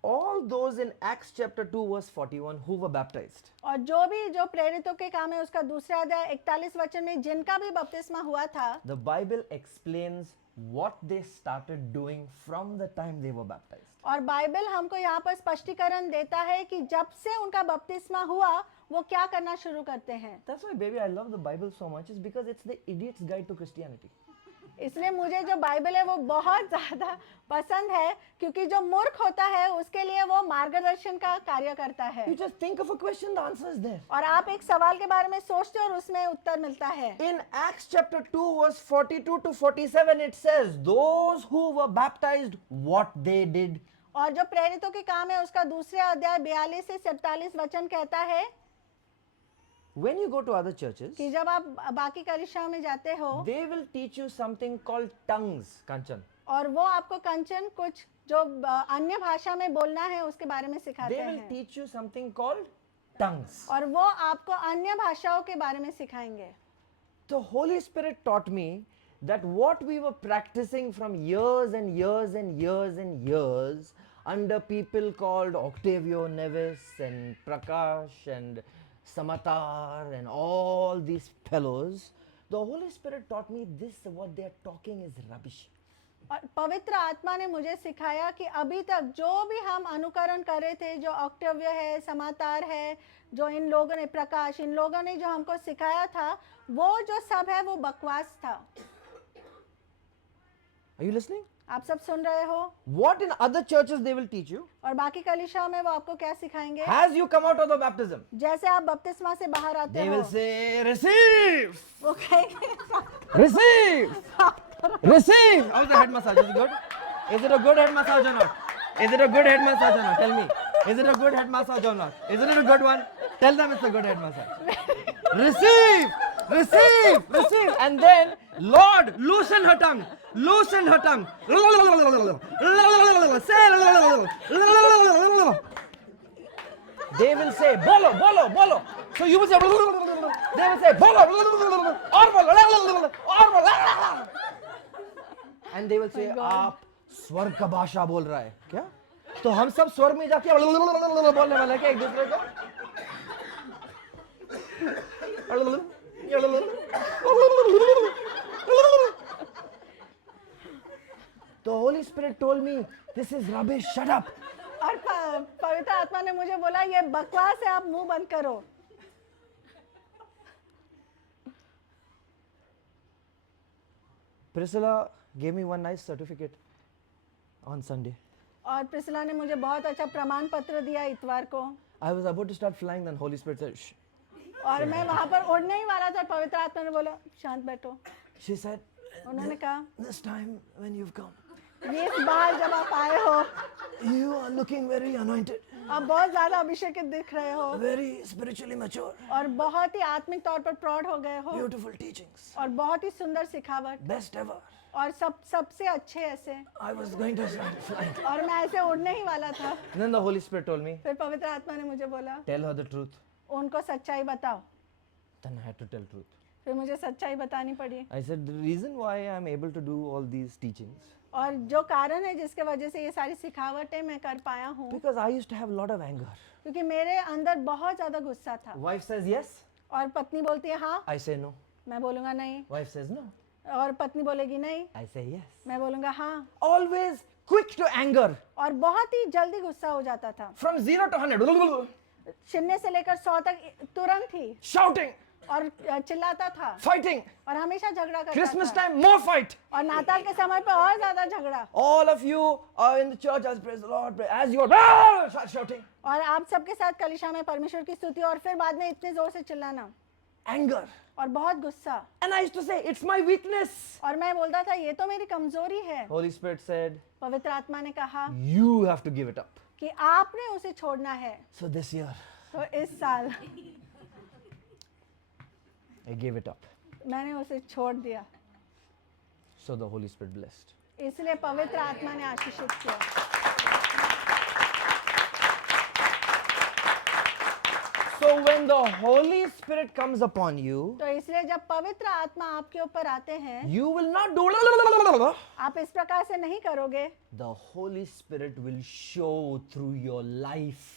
All those in Acts chapter 2 verse 41 who were baptized, और जो प्रेरितों के काम है उसका दूसरा अध्याय 41 वचन में जिनका भी बपतिस्मा हुआ था, the Bible explains what they started doing from the time they were baptized. और बाइबल हमको यहाँ पर स्पष्टीकरण देता है कि जब से उनका बपतिस्मा हुआ वो क्या करना शुरू करते हैं. That's why, baby, I love the Bible so much, is because it's the idiot's guide to Christianity. इसलिए मुझे जो बाइबल है वो बहुत ज्यादा पसंद है, क्योंकि जो मूर्ख होता है उसके लिए वो मार्गदर्शन का कार्य करता है. You just think of a question, the answer is there. और आप एक सवाल के बारे में सोचते हो और उसमें उत्तर मिलता है. In Acts chapter 2 verse 42 to 47 it says, those who were baptized, what they did. और जो प्रेरितों के काम है उसका दूसरा अध्याय 42 से 47 वचन कहता है When you go to other churches, कि जब आप बाकी कलीसियाओं में जाते हो they will teach you something called tongues, Kanchan. और वो आपको कंचन कुछ जो अन्य भाषा में बोलना है उसके बारे में सिखाते They will हैं, teach you something called tongues. और वो आपको अन्य भाषाओं के बारे में सिखाएंगे. The Holy Spirit taught me that what we were practicing from years and years and years and years under people called Octavio Nevis and Prakash and Samatar and all these fellows, the Holy Spirit taught me this, what they are talking is rubbish. और पवित्र आत्मा ने मुझे सिखाया कि अभी तक जो भी हम अनुकरण कर रहे थे, जो ऑक्टेवियो है, समातार है, जो इन लोगों ने, प्रकाश, इन लोगों ने जो हमको सिखाया था, वो जो सब है वो बकवास था. Are you listening? आप सब सुन रहे हो. What in other churches they will teach you? और बाकी कलीसियाओं में वो आपको क्या सिखाएंगे? As you come out of the baptism, जैसे आप बपतिस्मा से बाहर आते they हो, will say, receive! वो कहेंगे Receive! Receive! How's the head massage? Is it good? Is it a good head massage or not? Is it a good head massage or not? Tell me. Is it a good head massage or not? Isn't it a good one? Tell them it's a good head massage. Receive! Receive! Receive! And then, Lord, loosen her tongue. Loosen her tongue. They will say, bolo, bolo, bolo. So you will say, they will say, bolo, or bolo, or bolo. And they will say, आप स्वर्ग का भाषा बोल रहा है क्या? तो हम सब स्वर्ग में जाके बोलने वाले हैं क्या एक दूसरे को? The Holy Spirit told me, this is rubbish, shut up. और पवित्र आत्मा ने मुझे बोला ये बकवास है, आप मुंह बंद करो. Priscilla gave me one nice certificate on Sunday. और प्रिसिला ने मुझे बहुत अच्छा प्रमाण पत्र दिया इतवार को. I was about to start flying, then Holy Spirit said, shh. और मैं वहां पर उड़ने ही वाला था, पवित्र आत्मा ने बोला शांत बैठो. She said, उन्होंने कहा this time when you've come, ये इस बार जब आप आए हो you are looking very anointed, आप बहुत ज्यादा अभिषेकित दिख रहे हो very spiritually mature, और बहुत ही आत्मिक तौर पर प्रौढ़ हो गए हो beautiful teachings, और बहुत ही सुंदर सिखावट best ever. और सबसे अच्छे ऐसे. I was going to start flying. और मैं ऐसे उड़ने ही वाला था. And then the Holy Spirit told me, फिर पवित्र आत्मा ने मुझे बोला tell her the truth. उनको सच्चाई बताओ. Then I had to tell truth. फिर मुझे सच्चाई बतानी पड़ी. I said, the reason why I am able to do all these teachings, और जो कारण है जिसके वजह से ये सारी सिखावटें मैं कर पाया हूँ, because I used to have a lot of anger. क्योंकि मेरे अंदर बहुत ज्यादा गुस्सा था. Wife says yes, और पत्नी बोलती है हाँ, I say no. मैं बोलूंगा नहीं. Wife says no, और पत्नी बोलेगी नहीं, I say yes. मैं बोलूंगा हाँ. Always quick to anger. और बहुत ही जल्दी गुस्सा हो जाता था. From 0 to 100, 0 से लेकर 100 तक तुरंत ही. shouting, और चिल्लाता था fighting. और हमेशा झगड़ा करता Christmas था. time, more fight. और नाताल के समय पे और ज्यादा झगड़ा. All of you are in the church as praise the Lord, as you are shouting. और आप सबके साथ कलीसिया में परमेश्वर की स्तुति और फिर बाद में इतने जोर से चिल्लाना. anger. और बहुत गुस्सा। And I used to say, it's my weakness. और मैं बोलता था ये तो मेरी कमजोरी है। Holy Spirit said, पवित्र आत्मा ने कहा you have to give it up. कि आपने उसे छोड़ना है। So this year, तो इस साल I gave it up. मैंने उसे छोड़ दिया, So the Holy Spirit blessed. इसलिए पवित्र आत्मा ने आशीषित किया। So when the Holy Spirit comes upon you, तो इसलिए जब पवित्र आत्मा आपके ऊपर आते हैं, you will not do. आप इस प्रकार से नहीं करोगे। The Holy Spirit will show through your life.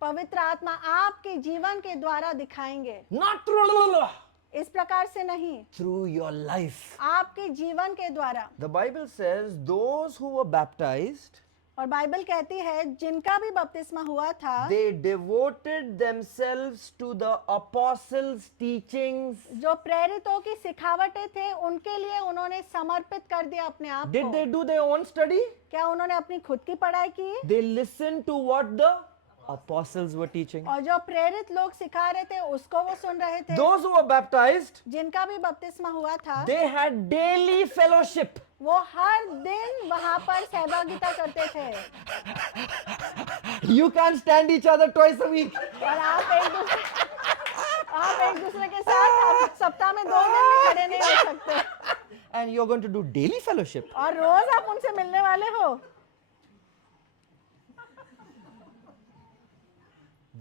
पवित्र आत्मा आपके जीवन के द्वारा दिखाएंगे, Not through. इस प्रकार से नहीं, Through your life. आपके जीवन के द्वारा। The Bible says those who were baptized, और बाइबल कहती है जिनका भी बपतिस्मा हुआ था, they devoted themselves to the apostles' teachings. जो प्रेरितों की सिखावटें थे उनके लिए उन्होंने समर्पित कर दिया अपने आप Did को। they do their own study? क्या उन्होंने अपनी खुद की पढ़ाई की? They listened to what the apostles were teaching. और जो प्रेरित लोग सिखा रहे थे उसको वो सुन रहे थे। Those who were baptized, जिनका भी बपतिस्मा हुआ था, they had daily fellowship. वो हर दिन वहां पर सहभागिता करते थे। You can't stand each other twice a week. और आप एक दूसरे के साथ आप सप्ताह में 2 दिन भी खड़े नहीं हो सकते। And you're going to do daily fellowship. और रोज आप उनसे मिलने वाले हो।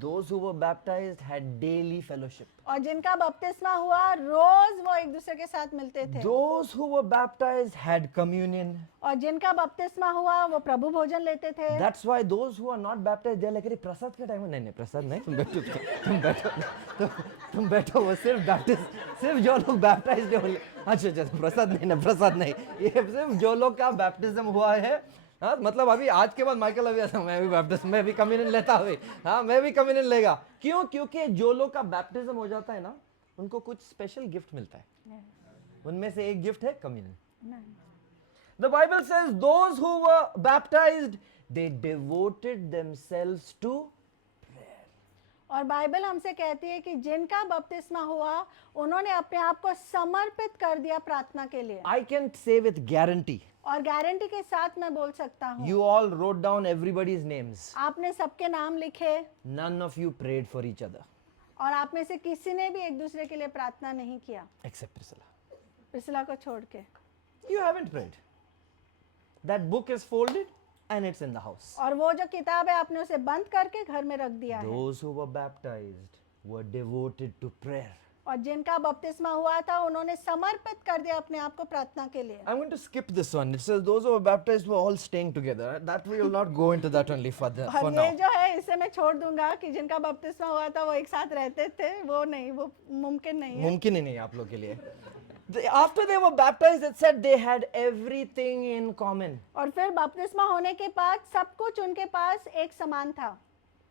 Those who were baptized had daily fellowship. और जिनका बपतिस्मा हुआ रोज वो एक दूसरे के साथ मिलते थे। Those who were baptized had communion. और जिनका बपतिस्मा हुआ वो प्रभु भोजन लेते थे। That's why those who are not baptized, they're like, अरे प्रसाद का टाइम है। नहीं नहीं प्रसाद नहीं, तुम बैठो वो सिर्फ जो लोग बैप्टाइज्ड है अच्छा प्रसाद नहीं ना, प्रसाद नहीं, ये सिर्फ जो लोग का बैप्टिज्म हुआ है। हाँ मतलब अभी आज के बाद माइकल अभी ऐसा मैं भी कम्युनियन लेता हुए, हाँ मैं भी कम्युनियन लेगा। क्यों? क्योंकि जो लोग का बैप्टिज्म हो जाता है ना, उनको कुछ स्पेशल गिफ्ट मिलता है। उनमें से एक गिफ्ट है communion. The Bible says those who were baptized, they devoted themselves to prayer. और बाइबल हमसे कहती है कि जिनका बपतिस्मा हुआ उन्होंने अपने आप को समर्पित कर दिया प्रार्थना के लिए। I can say with guarantee, और गारंटी के साथ मैं बोल सकता हूँ, you all wrote down everybody's names. आपने सबके नाम लिखे None of you prayed for each other और आप में से किसी ने भी एक दूसरे के लिए प्रार्थना नहीं किया, except Priscilla. प्रिसिला को छोड़ के। You haven't prayed. That book is folded and it's in the house. और वो जो किताब है आपने उसे बंद करके घर में रख दिया है। Those who were baptized were devoted to prayer. और जिनका बपतिस्मा हुआ था उन्होंने समर्पित कर दिया अपने आप को प्रार्थना के लिए। I'm going to skip this one. It says those who were baptized were all staying together. That we will not go into that only for और now. ये जो है इसे मैं छोड़ दूंगा कि जिनका बपतिस्मा हुआ था वो एक साथ रहते थे, वो नहीं, वो मुमकिन नहीं है। मुमकिन ही नहीं है आप लोग के लिए। After they were baptized, it said they had everything in common. और फिर बपतिस्मा होने के बाद सब कुछ उनके पास एक समान था।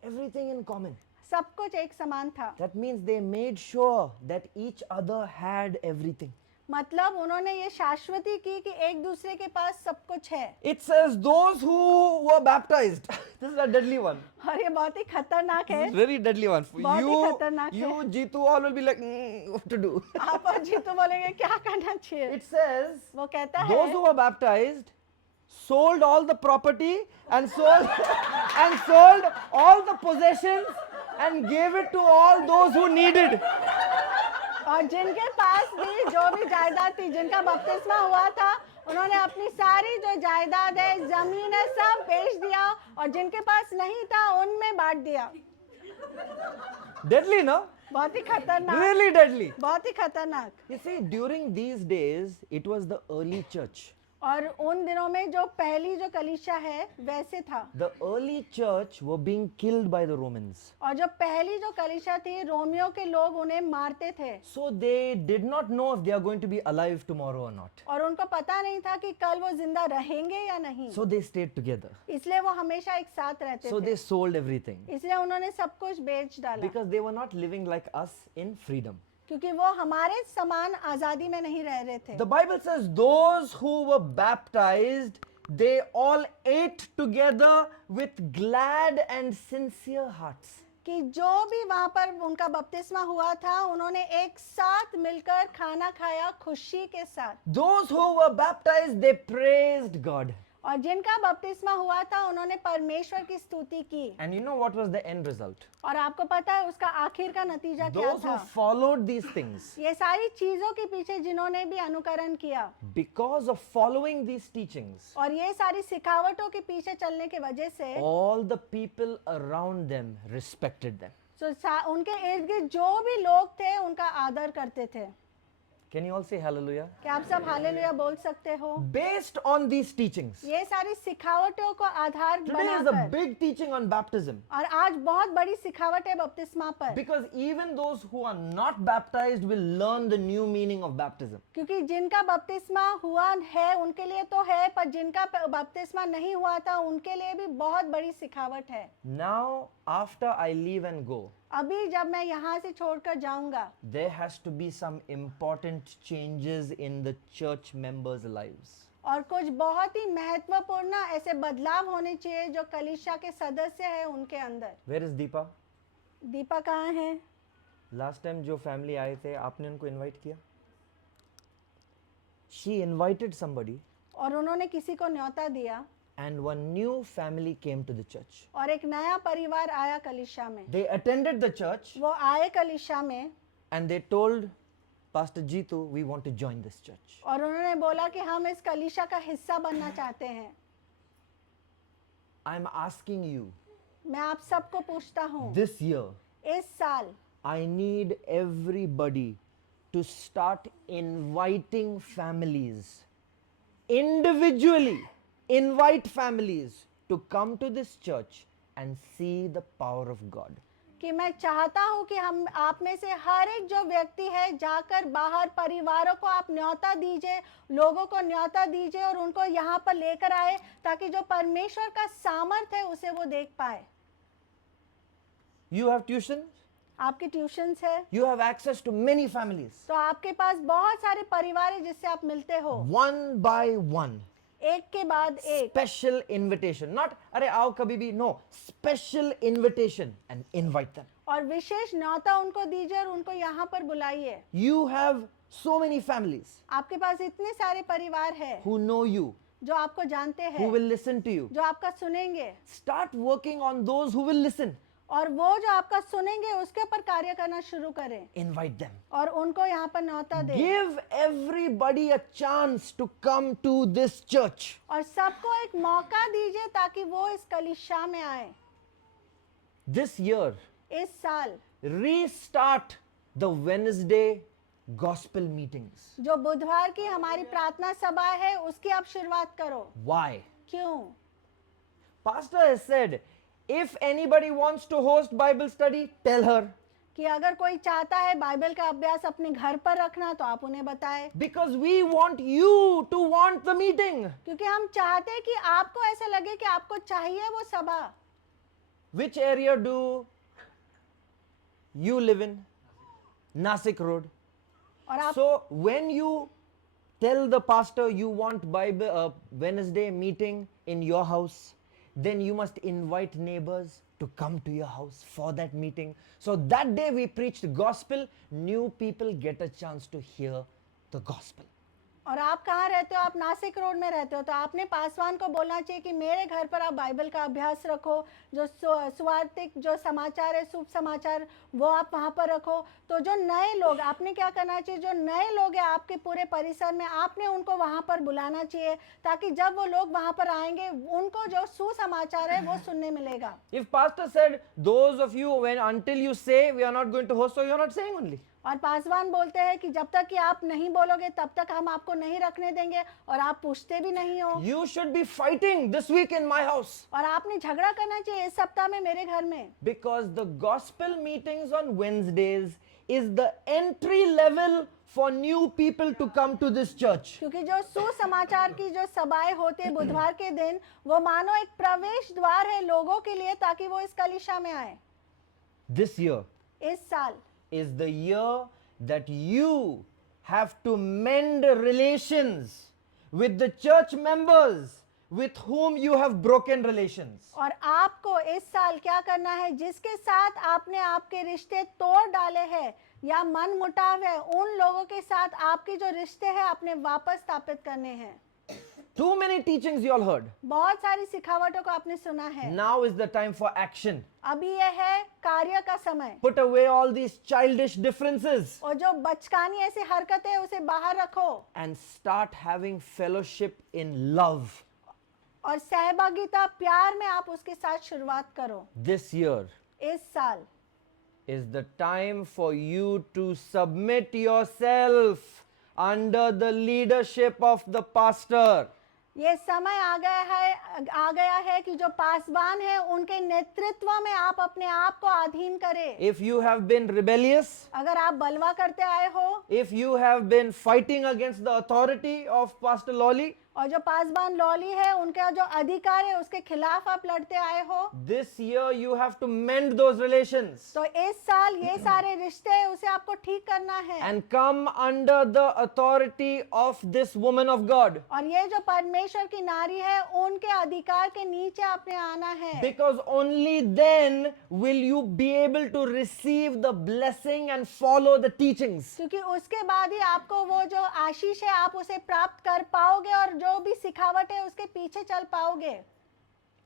Everything in common. सब कुछ एक समान था। That means they made sure that each other had everything. मतलब उन्होंने ये शाश्वती की कि एक दूसरे के पास सब कुछ है। It says those who were baptized. This is a deadly one. और ये बहुत ही खतरनाक है। This is very deadly one. बहुत ही खतरनाक है। You, Jitu, all will be like, what to do? आप और जीतू बोलेंगे क्या करना चाहिए। It says वो कहता है those who were baptized sold all the property and sold all the possessions and gave it to all those who needed. और जिनके पास भी जो भी जायदाद थी, जिनका बपतिस्मा हुआ था, उन्होंने अपनी सारी जो जायदाद है, जमीन है, सब बेच दिया और जिनके पास नहीं था उनमें बांट दिया। Deadly, no? बहुत ही खतरनाक। Really deadly. बहुत ही खतरनाक। You see, during these days, it was the early church. और उन दिनों में जो पहली जो कलीसिया है वैसे था। The early church were being killed by the Romans. और जो पहली जो कलीसिया थी, रोमियो के लोग उन्हें मारते थे। So they did not know if they are going to be alive tomorrow or not. और उनको पता नहीं था कि कल वो जिंदा रहेंगे या नहीं। So they stayed together. इसलिए वो हमेशा एक साथ रहते So थे। they sold everything. इसलिए उन्होंने सब कुछ बेच डाला। Because they were not living like us in freedom. क्योंकि वो हमारे समान आजादी में नहीं रह रहे थे। The Bible says those who were baptized, they all ate together with glad and sincere hearts. कि जो भी वहां पर उनका बपतिस्मा हुआ था उन्होंने एक साथ मिलकर खाना खाया खुशी के साथ। Those who were baptized, they praised God. और जिनका बपतिस्मा हुआ था उन्होंने परमेश्वर की स्तुति की। And you know what was the end result? और आपको पता है उसका आखिर का नतीजा क्या Those who था? followed these things, ये सारी चीजों के पीछे जिन्होंने भी अनुकरण किया because of following these teachings, और ये सारी सिखावटों के पीछे चलने की वजह से all the people around them respected them. उनके इर्द गिर्द जो भी लोग थे उनका आदर करते थे। Can you all say hallelujah? क्या आप सब हालेलुया बोल सकते हो? Based on these teachings, ये सारी सिखावटों को आधार today is a बनाकर big teaching on baptism. और आज बहुत बड़ी सिखावट है बपतिस्मा पर, Because even those who are not baptized will learn the new meaning of baptism. क्योंकि जिनका बपतिस्मा हुआ है उनके लिए तो है, पर जिनका बपतिस्मा नहीं हुआ था उनके लिए भी बहुत बड़ी सिखावट है। Now, after I leave and go, अभी जब मैं यहाँ से छोड़कर जाऊंगा there has to be some important changes in the church members' lives. और कुछ बहुत ही महत्वपूर्ण ऐसे बदलाव होने चाहिए जो कलीसिया के सदस्य हैं उनके अंदर। Where is Deepa? दीपा कहाँ है? Last time जो family आए थे, आपने उनको invite किया? She invited somebody, और उन्होंने किसी को न्योता दिया and one new family came to the church. और एक नया परिवार आया कलीसिया में। They attended the church वो आए कलीसिया में and they told Pastor Jitu, we want to join this church. और उन्होंने बोला कि हम इस कलीसिया का हिस्सा बनना चाहते हैं। I'm asking you, मैं आप सबको पूछता हूँ, this year, इस साल I need everybody to start inviting families. Individually, invite families to come to this church and see the power of God. कि मैं चाहता हूँ कि हम आप में से हर एक जो व्यक्ति है जाकर बाहर परिवारों को आप न्योता दीजिए, लोगों को न्योता दीजिए और उनको यहाँ पर लेकर आए ताकि जो परमेश्वर का सामर्थ है उसे वो देख पाए। You have tuition, आपके ट्यूशन्स है you have access to many families. तो आपके पास बहुत सारे परिवार है जिससे आप मिलते हो, One by one. एक के बाद एक। Special invitation. Not, अरे आओ कभी भी. No. Special invitation and invite them. और विशेष न्योता उनको दीजिए और उनको यहाँ पर बुलाइए। You have so many families आपके पास इतने सारे परिवार है who know you, जो आपको जानते who हैं, will listen to you. जो आपका सुनेंगे Start working on those who will listen. और वो जो आपका सुनेंगे उसके ऊपर कार्य करना शुरू करें Invite them. और उनको यहाँ पर न्योता दें Give everybody a chance to come to this church. और सबको एक मौका दीजिए ताकि वो इस कलीसिया में आए। This year, इस साल restart the Wednesday gospel meetings. जो बुधवार की हमारी प्रार्थना सभा है उसकी आप शुरुआत करो। Why? क्यों? Pastor has said, if anybody wants to host Bible study, tell her. कि अगर कोई चाहता है बाइबल का अभ्यास अपने घर पर रखना तो आप उन्हें बताएं, Because we want you to want the meeting. क्योंकि हम चाहते हैं कि आपको ऐसा लगे कि आपको चाहिए वो सभा। Which area do you live in? Nasik Road. और आप So when you tell the pastor you want Bible Wednesday meeting in your house, then you must invite neighbors to come to your house for that meeting. So that day we preach the gospel, new people get a chance to hear the gospel. और आप कहाँ रहते हो? आप Nashik road में रहते हो तो आपने पासवान को बोलना चाहिए कि मेरे घर पर आप बाइबल का अभ्यास रखो, जो सुवार्तिक जो समाचार है, शुभ समाचार, वो आप वहाँ पर रखो। तो जो नए लोग, आपने क्या करना चाहिए, जो नए लोग हैं आपके पूरे परिसर में, आपने उनको वहाँ पर बुलाना चाहिए ताकि जब वो लोग वहाँ पर आएंगे उनको जो सुसमाचार है वो सुनने मिलेगा। If pastor said, those of you when until you say we are not going to host, so you are not saying only. और पासवान बोलते हैं कि जब तक कि आप नहीं बोलोगे तब तक हम आपको नहीं रखने देंगे और आप पूछते भी नहीं हो। You should be fighting this week in my house. और आपने झगड़ा करना चाहिए इस सप्ताह में मेरे घर में। Because the gospel meetings on Wednesdays is the entry level for new people to come to this church. क्योंकि जो सुसमाचार की जो सभाएं होती है बुधवार के दिन, वो मानो एक प्रवेश द्वार है लोगों के लिए ताकि वो इस कलीसिया में आए। This year इस साल is the year that you have to mend relations with the church members, with whom you have broken relations. और आपको इस साल क्या करना है? जिसके साथ आपने आपके रिश्ते तोड़ डाले हैं या मन मुटाव है, उन लोगों के साथ आपके जो रिश्ते हैं आपने वापस स्थापित करने हैं। Too many teachings you all heard. बहुत सारी सिखावटों को आपने सुना है। Now is the time for action. अभी यह है कार्य का समय। Put away all these childish differences और जो बचकानी ऐसी हरकतें हैं उसे बाहर रखो and start having fellowship in love. और सहभागिता प्यार में आप उसके साथ शुरुआत करो। This year इस साल is the time for you to submit yourself under the leadership of the pastor. ये समय आ गया है कि जो पासवान है उनके नेतृत्व में आप अपने आप को अधीन करें। If you have been rebellious, अगर आप बलवा करते आए हो, if you have been fighting against the authority of Pastor Lolly, और जो पासवान लॉली है उनका जो अधिकार है उसके खिलाफ आप लड़ते आए हो, this year you have to mend those relations तो इस साल ये सारे रिश्ते हैं उसे आपको ठीक करना है and come under the authority of this woman of God. और ये जो परमेश्वर की नारी है उनके अधिकार के नीचे आपने आना है। Because only then will you be able to receive the blessing and follow the teachings. क्योंकि उसके बाद ही आपको वो जो आशीष है आप उसे प्राप्त कर पाओगे और जो भी सिखावट है उसके पीछे चल पाओगे।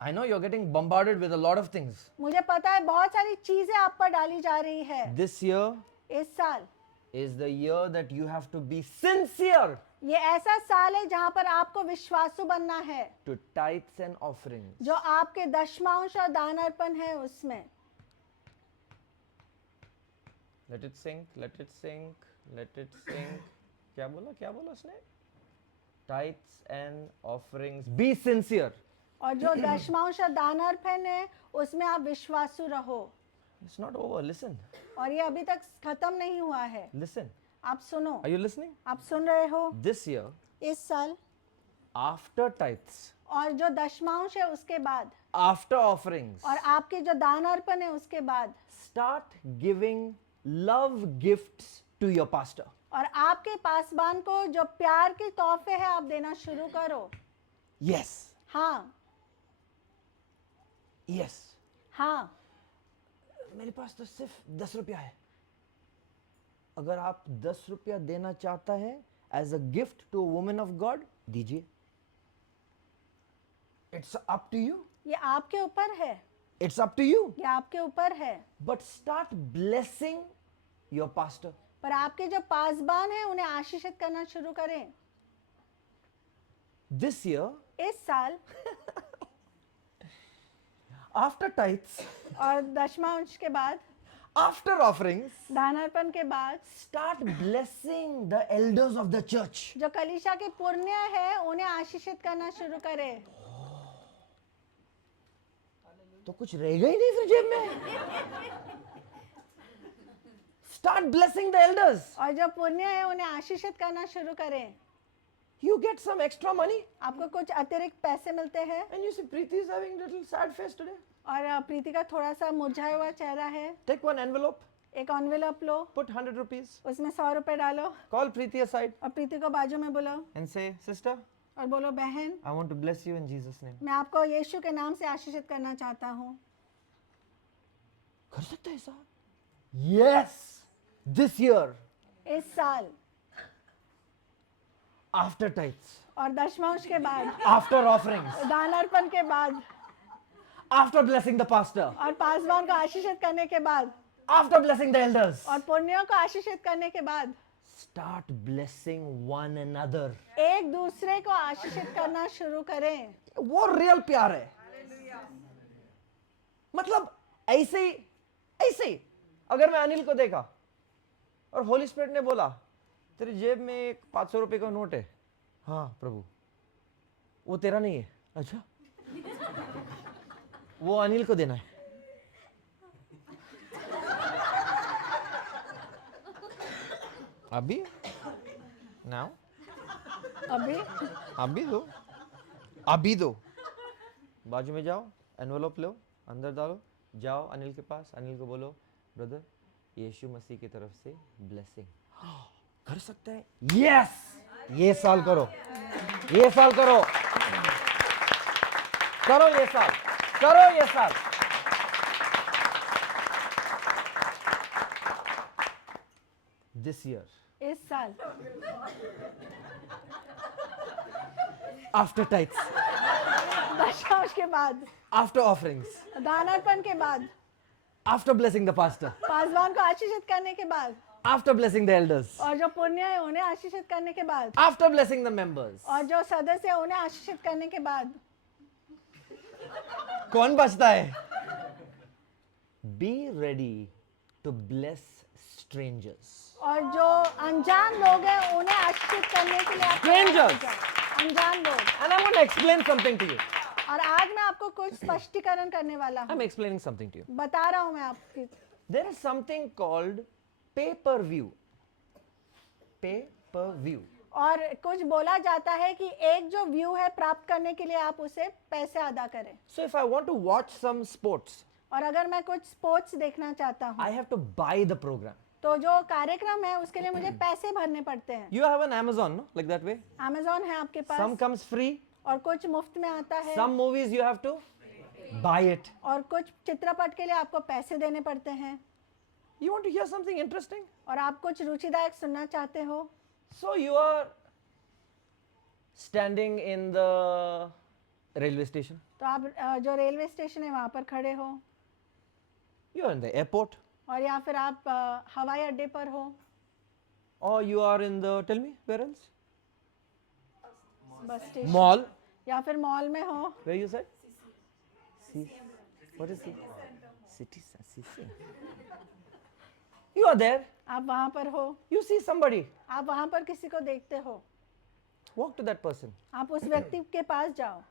I know you're getting bombarded with a lot of things. मुझे पता है बहुत सारी चीजें आप पर डाली जा रही है। This year इस साल is the year that you have to be sincere ये ऐसा साल है जहाँ पर आपको विश्वासु बनना है, to tithes and offerings. जो आपके दशमांश और दान अर्पण है उसमें। Let it sink, let it sink, let it sink. क्या बोला उसने? Tithes and offerings. Be sincere. और जो दशमांश और दान अर्पण है उसमें आप विश्वासु रहो। It's not over. Listen. और ये अभी तक खत्म नहीं हुआ है। Listen. आप सुनो। Are you listening? आप सुन रहे हो? This year, इस साल after tithes, और जो दशमांश है उसके बाद after offerings, और आपके जो दान अर्पण है उसके बाद start giving love gifts to your pastor. और आपके पासबान को जो प्यार के तोहफे है आप देना शुरू करो। Yes. हाँ Yes. हाँ मेरे पास तो सिर्फ 10 रुपया है। अगर आप 10 रुपया देना चाहता है as a gift to women of God, दीजिए। It's up to you. ये आपके ऊपर है, इट्स अप टू यू। ये आपके ऊपर है। But start blessing your pastor. पर आपके जो पासबान है उन्हें आशीषित करना शुरू करें। दिस ईयर, इस साल आफ्टर टाइथ्स और दशमांश के बाद, आफ्टर ऑफरिंग्स, दान अर्पण के बाद start blessing the elders of the church. जो कलीसिया के पुण्य है उन्हें आशीषित करना शुरू करें। तो कुछ रहेगा ही नहीं फिर जेब में। Start blessing the elders. और जो पुण्य है उन्हें आशीषित करना शुरू करें। You get some extra money, आपको कुछ अतिरिक्त पैसे मिलते हैं and you see Preeti is having little sad face today. और प्रीति का थोड़ा सा मुरझाया हुआ चेहरा है। Take one envelope, एक एनवेलप लो, put 100 rupees, उसमें 100 रुपए डालो call Preeti aside और प्रीति को बाजू में बुलाओ and say, sister, और बोलो बहन I want to bless you in Jesus' name. मैं आपको यीशु के नाम से आशीषित करना चाहता हूँ। कर सकता है ऐसा? Yes, this year, इस साल after tithes, और दशमांश के बाद, after offerings, दान अर्पण के बाद after blessing the pastor, और पासवान को आशीषित करने के बाद after blessing the elders, और पुण्यों को आशीषित करने के बाद start blessing one another. एक दूसरे को आशीषित करना शुरू करें। वो रियल प्यार है। मतलब ऐसे ही अगर मैं अनिल को देखा और होली स्पिरिट ने बोला तेरी जेब में एक 500 रुपए का नोट है, हाँ प्रभु, वो तेरा नहीं है। अच्छा, वो अनिल को देना है। अभी नाउ, अभी दो। बाजू में जाओ, एनवेलप लो, अंदर डालो, जाओ अनिल के पास, अनिल को बोलो ब्रदर यीशु मसीह की तरफ से ब्लेसिंग। कर सकता है? यस, ये साल करो, ये साल करो। करो ये साल, करो ये साल। This year, इस साल after tithes, दशांश के बाद, after offerings, दान अर्पण के बाद, after blessing the pastor, Paswan को आशीषित करने के बाद, after blessing the elders, और जो पुण्य है उन्हें आशीषित करने के बाद, after blessing the members, और जो सदस्य है उन्हें आशीषित करने के बाद, कौन बचता है? Be ready to bless strangers. और जो अनजान लोग हैं उन्हें आशीषित करने के लिए आप तैयार हो Strangers. जाओ। अनजान लोग। And I want to explain something to you. और आज मैं आपको कुछ स्पष्टीकरण करने वाला हूँ। I'm explaining something to you. बता रहा हूँ मैं आपकी। There is something called pay-per-view. Pay-per-view. और कुछ बोला जाता है कि एक जो व्यू है प्राप्त करने के लिए आप उसे पैसे अदा करें। So if I want to watch some sports, और अगर मैं कुछ स्पोर्ट्स देखना चाहता हूँ, I have to buy the program. तो जो कार्यक्रम है उसके लिए मुझे पैसे भरने पड़ते हैं। You have an Amazon, no? Like that way. Amazon है आपके पास। Some comes free. और कुछ मुफ्त में आता है। Some movies you have to buy it. और कुछ चित्रपट के लिए आपको पैसे देने पड़ते हैं। You want to hear something interesting? और आप कुछ रुचिदायक सुनना चाहते हो? So you are standing in the railway station. तो आप जो रेलवे स्टेशन है वहाँ पर खड़े हो, You are in the airport. और या फिर आप हवाई अड्डे पर हो, Or you are in the, tell me, where else? Bus station, Mall. या फिर मॉल में हो, Where you said? C. What is C? City. CC. You are there. आप वहाँ पर हो, You see somebody. आप वहाँ पर किसी को देखते हो, Walk to that person. आप उस व्यक्ति के पास जाओ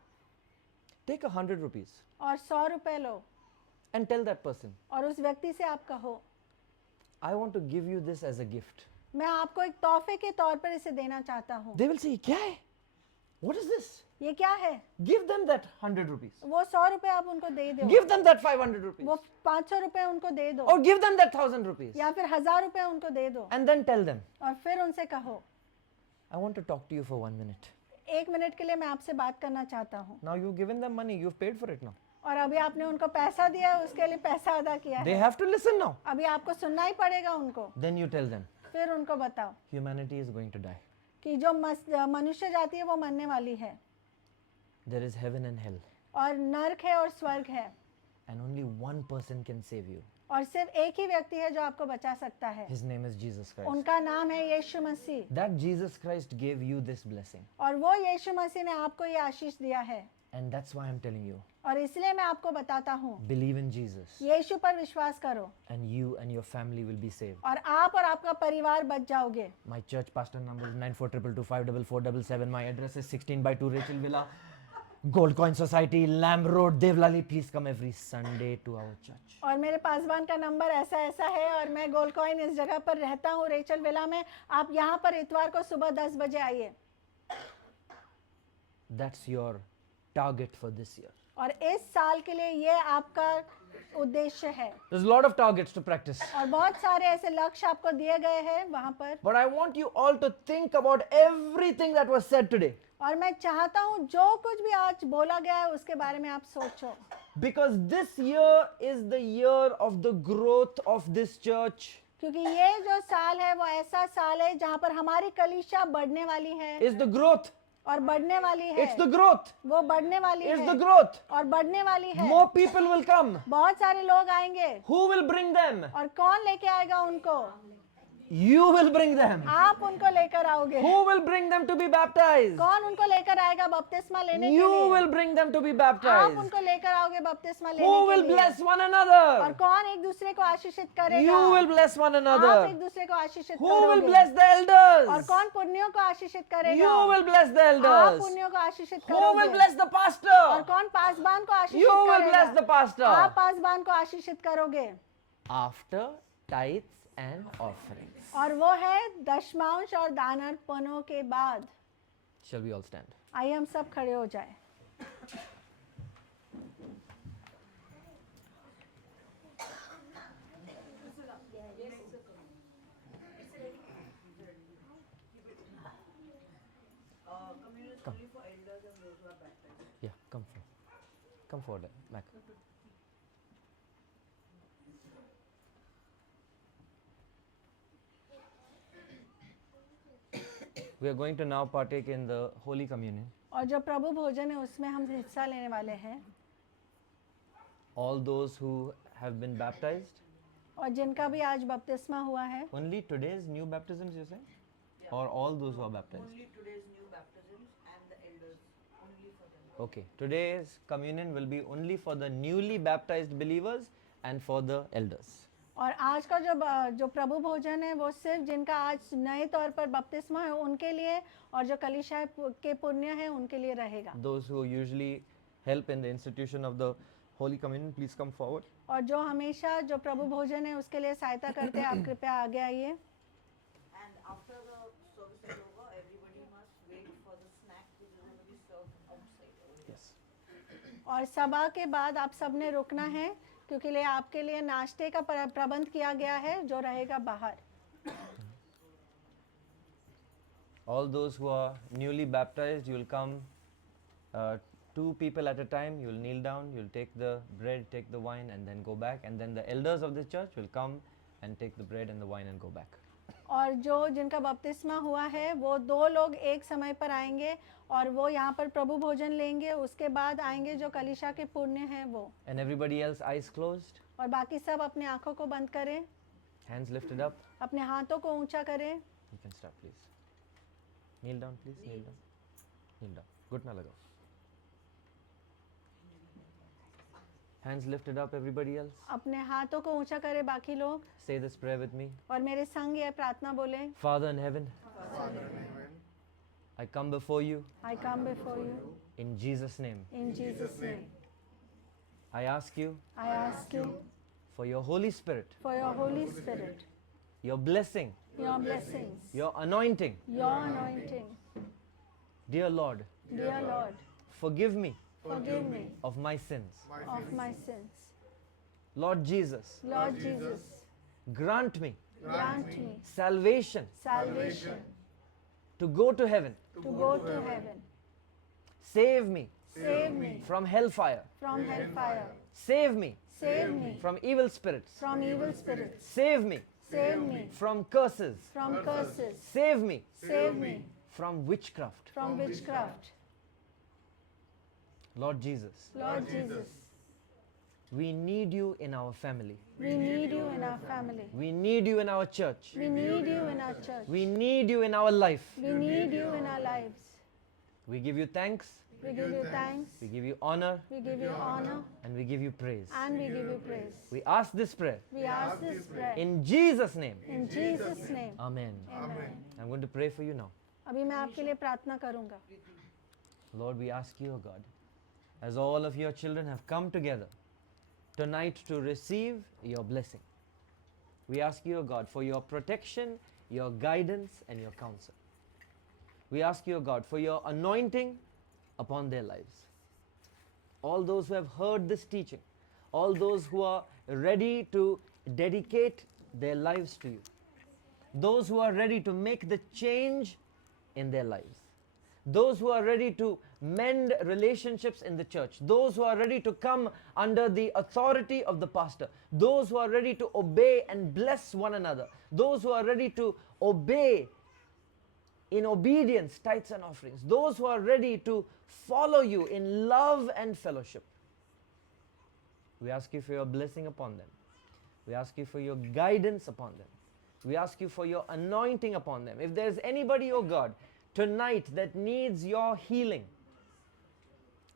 Take 100 rupees और 100 रुपए लो and tell that person, और उस व्यक्ति से आप कहो, I want to give you this as a gift. मैं आपको एक तोहफे के तौर पर इसे देना चाहता हूँ। They will say, क्या है? What is this? ये क्या है? Give them that 100 rupees. वो 100 रुपए आप उनको दे दो, Give them that 500 rupees. वो 500 रुपए उनको दे दो, Or give them that 1000 rupees. या फिर 1000 रुपए उनको दे दो, And then tell them, और फिर उनसे कहो, I want to talk to you for 1 minute. 1 minute के लिए मैं आपसे बात करना चाहता हूँ। Now you've given them money, you've paid for it now. और अभी आपने उनको पैसा दिया है, उसके लिए पैसा अदा किया They है, have to listen now. अभी आपको सुनना ही पड़ेगा उनको। Then you tell them, फिर उनको बताओ humanity is going to die. कि जो मनुष्य जाति है वो मरने वाली है, There is heaven and hell. और नरक है और स्वर्ग है, And only one person can save you. और सिर्फ एक ही व्यक्ति है जो आपको बचा सकता है। His name is Jesus Christ. उनका नाम है यीशु मसीह, That Jesus Christ gave you this blessing. और वो यीशु मसीह ने आपको ये आशीष दिया है। And that's why I'm telling you, और इसलिए मैं आपको बताता हूँ, believe in Jesus. यीशु पर विश्वास करो, And you and your family will be saved. और आप और आपका परिवार बच जाओगे। My church pastor number is 9422254477. My address is 16/2 Rachel Villa, Gold Coin Society, Lamb Road, Devlali. Please come every Sunday to our church. और मेरे पासवान का नंबर ऐसा ऐसा है, और मैं गोल्ड कॉइन इस जगह पर रहता हूँ, रेचल विला में। आप यहाँ पर इतवार को सुबह 10 बजे आइए। That's your target for this year. और इस साल के लिए ये आपका उद्देश्य है, There's a lot of targets to practice. और बहुत सारे ऐसे लक्ष्य आपको दिए गए हैं वहाँ पर। But I want you all to think about everything that was said today. और मैं चाहता हूँ जो कुछ भी आज बोला गया है उसके बारे में आप सोचो, Because this year is the year of the growth of this church. क्योंकि ये जो साल है वो ऐसा साल है जहाँ पर हमारी कलीसिया बढ़ने वाली है, It's the growth. और बढ़ने वाली है। It's the growth. वो बढ़ने वाली It's है the growth. और बढ़ने वाली है। More people will come. बहुत सारे लोग आएंगे, Who will bring them? और कौन लेके आएगा उनको? You will bring them. आप उनको लेकर आओगे। Who will bring them to be baptized? कौन उनको लेकर आएगा बपतिस्मा लेने के You लिए? will bring them to be आप baptized. उनको लेकर आओगे बपतिस्मा लेने Who के will लिए। bless one और another? कौन एक दूसरे को आशीषित करेगा? You will bless one आप एक another. दूसरे को आशीषित Who will करोगे। bless the और elders? कौन पुण्यों को आशीषित करेगा? You will bless the आप elders. पुण्यों को आशीषित Who will करोगे। bless the और pastor? कौन पासबान को आशीषित You will bless the करेगा? pastor. आप पासबान को आशीषित करोगे। After tithes and offerings. और वो है दशमांश और दानार्पणों के बाद। Shall we all stand? आइए हम सब खड़े हो जाए। Yeah, come from. Come forward, back. We are going to now partake in the Holy Communion. और जो प्रभु भोजन है उसमें हम हिस्सा लेने वाले हैं. All those who have been baptized, और जिनका भी आज बपतिस्मा हुआ है, only today's new baptisms you say? Or all those who are baptized? Only today's new baptisms and the elders, only for them. Okay, today's communion will be only for the newly baptized believers and for the elders. और आज का जो प्रभु भोजन है वो सिर्फ जिनका आज नए तौर पर बपतिस्मा है उनके लिए, और जो कलीसिया के पुण्य है उनके लिए रहेगा. Those who usually help in the institution of the Holy Communion, please come forward. और जो हमेशा जो प्रभु भोजन है उसके लिए सहायता करते हैं, आप कृपया आगे आइए. And after the service is over, everybody must wait for the snack which is going to be served outside. Yes. और सभा के बाद आप सबने रुकना है क्योंकि आपके लिए नाश्ते का प्रबंध किया गया है जो रहेगा बाहर. All those who are newly baptized, you will come 2 people at a time. You will kneel down, you will take the bread, take the wine, and then go back. And then the elders of the church will come and take the bread and the wine and go back. और जो जिनका बपतिस्मा हुआ है वो 2 लोग एक समय पर आएंगे और वो यहाँ पर प्रभु भोजन लेंगे. उसके बाद आएंगे जो कलीसिया के पुण्य हैं वो. And everybody else, eyes closed, और बाकी सब अपने आंखों को बंद करें, hands lifted up. अपने हाथों को ऊंचा करें. You can start, please. Kneel down, please. Kneel down. Kneel down. घुटना लगाओ. Hands lifted up, everybody else. अपने हाथों को ऊंचा करें बाकी लोग. Say this prayer with me. और मेरे संग ये प्रार्थना बोले. Father in heaven, I come before you I come before you in Jesus' name. in Jesus' name. I ask you I ask you for your Holy Spirit, for your Holy Spirit, your blessing, your blessings, your anointing. your anointing. Dear Lord, Dear Lord, forgive me forgive me of my sins. of my sins. Lord Jesus, Lord Jesus, grant me grant me salvation salvation to go to heaven. to go to heaven. Save me Save me from hellfire. from hellfire. Save me Save me from evil spirits. from evil spirits. Save me Save me from curses. from curses. Save me Save me from witchcraft. from witchcraft. Lord Jesus, Lord Jesus, we need you in our family. we need you in our family. We need you in our church. We need you in our church. We need you in our life. We need you in our lives. We give you thanks, We give you thanks. we give you honor, We give you honor and we give you praise. and we give you praise. We ask this prayer We ask this prayer in Jesus' name. in Jesus' name. Amen. Amen. I'm going to pray for you now. अभी मैं आपके लिए प्रार्थना करूंगा. Lord, we ask you, O God, as all of your children have come together tonight to receive your blessing, we ask you, O God, for your protection, your guidance, and your counsel. We ask you, O God, for your anointing upon their lives. All those who have heard this teaching, all those who are ready to dedicate their lives to you, those who are ready to make the change in their lives, those who are ready to mend relationships in the church, those who are ready to come under the authority of the pastor, those who are ready to obey and bless one another, those who are ready to obey in obedience tithes and offerings, those who are ready to follow you in love and fellowship. We ask you for your blessing upon them. We ask you for your guidance upon them. We ask you for your anointing upon them. If there's anybody, oh God, tonight that needs your healing,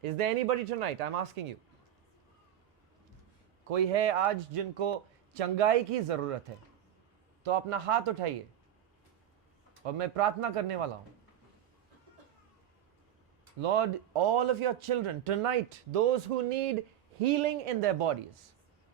is there anybody tonight? I'm asking you. कोई है आज जिनको चंगाई की जरूरत है, तो अपना हाथ उठाइए और मैं प्रार्थना करने वाला हूं. Lord, all of your children tonight, those who need healing in their bodies,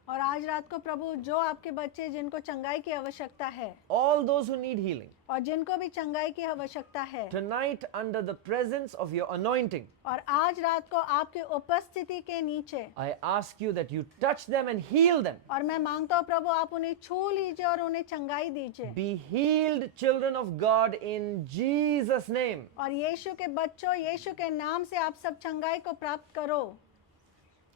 और आज रात को प्रभु जो आपके बच्चे जिनको चंगाई की आवश्यकता है all those who need healing, और जिनको भी चंगाई की आवश्यकता है, tonight under the presence of your anointing, और आज रात को आपकी उपस्थिति के नीचे, I ask you that you touch them and heal them. और मैं मांगता हूँ प्रभु आप उन्हें छू लीजिए और उन्हें चंगाई दीजिए. Be healed, children of God, in Jesus' name. और यीशु के बच्चों, यीशु के नाम से आप सब चंगाई को प्राप्त करो.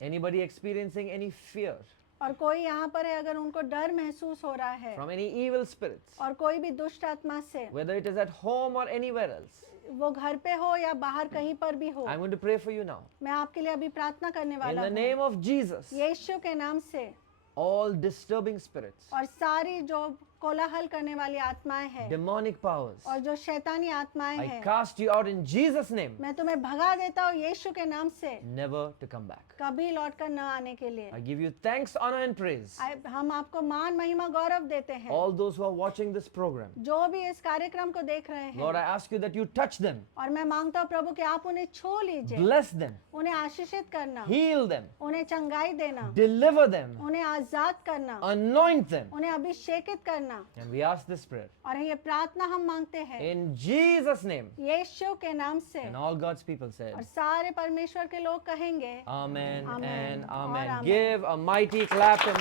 Anybody experiencing any fear और कोई यहाँ पर है अगर उनको डर महसूस हो रहा है from any evil spirits, और कोई भी दुष्ट आत्मा से, whether it is at home or anywhere else, वो घर पे हो या बाहर कहीं पर भी हो, I'm going to pray for you now. मैं आपके लिए अभी प्रार्थना करने In वाला the हूँ name of Jesus, यीशु के नाम से। all disturbing spirits, और सारी जो कोलाहल करने वाली आत्माएं हैं demonic powers, और जो शैतानी आत्माएं I हैं, cast you out in Jesus' name, मैं तुम्हें भगा देता हूँ यीशु के नाम से, never to come back. कभी लौट कर न आने के लिए। I give you thanks, honor, and praise. हम आपको मान महिमा गौरव देते हैं। All those who are watching this program, जो भी इस कार्यक्रम को देख रहे Lord, I हैं, ask you that you touch them, और मैं मांगता हूँ प्रभु कि आप उन्हें छू लीजिए, bless them, उन्हें आशीषित करना, heal them, उन्हें चंगाई देना, deliver them, उन्हें आजाद करना, anoint them. उन्हें अभिषेकित करना। And we ask this prayer और ये प्रार्थना हम मांगते हैं in Jesus' name. यीशु के नाम से। And all God's people said, और सारे परमेश्वर के लोग कहेंगे Amen Amen. and और Amen. Amen. Give a mighty clap to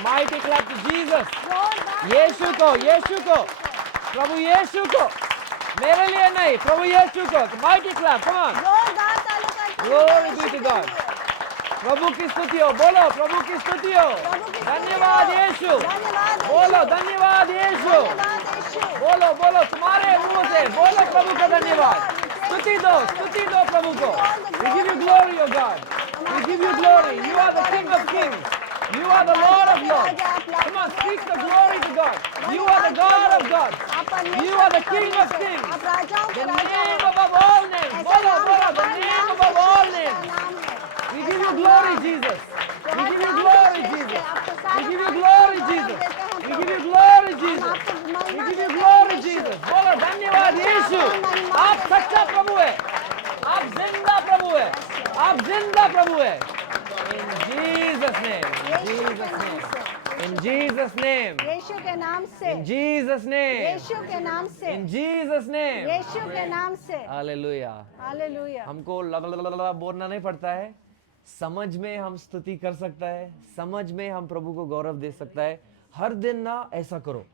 Jesus. जोरदार यीशु को, प्रभु यीशु को, मेरे लिए नहीं, प्रभु यीशु को. Mighty clap, come on. जोरदार ताली करते हैं Glory be यीशु to के God. लिए। प्रभु की स्तुति हो, बोलो प्रभु की स्तुति हो. प्रभु की स्तुति धन्यवाद हो। यीशु. धन्यवाद यीशु। बोलो धन्यवाद यीशु. धन्यवाद यीशु। बोलो बोलो तुम्हारे मुंह से बोलो प्रभु का धन्यवाद. स्तुति दो प्रभु को. We give you glory, O God. We give you glory. You are the King of Kings. You are the Lord of Lords. Come on, speak the glory to God. You are the God of gods. आप परमेश्वर You are the के King of परमेश्वर। Kings. आप राजाओं के The Raja name हो। above all names. ऐसा बोलो नाम बोलो, the हर name नाम above से all श्रेष्ठ names. नाम है। We ऐसा give you नाम glory, है। Jesus. जो We हर give you नाम से glory, श्रेष्ठ है। Jesus. आपको We सारे give you नाम glory, को Jesus. गौरव देते हैं We Prabhu. give you glory, हम Jesus. आपको महिमा We give you देते हैं glory, यीशु। Jesus. बोलो धन्यवाद यीशु. आप सच्चा प्रभु है. आप जिंदा प्रभु है. आप जिंदा प्रभु है. In Jesus' name. In यीशु के Jesus' नाम name. से। In Jesus' name. यीशु के नाम से। In Jesus' name. यीशु के नाम से। In Jesus' name. यीशु के नाम से। Hallelujah. हालेलुया। हमको बोलना नहीं पड़ता है. समझ में हम स्तुति कर सकता है. समझ में हम प्रभु को गौरव दे सकता है. हर दिन ना ऐसा करो.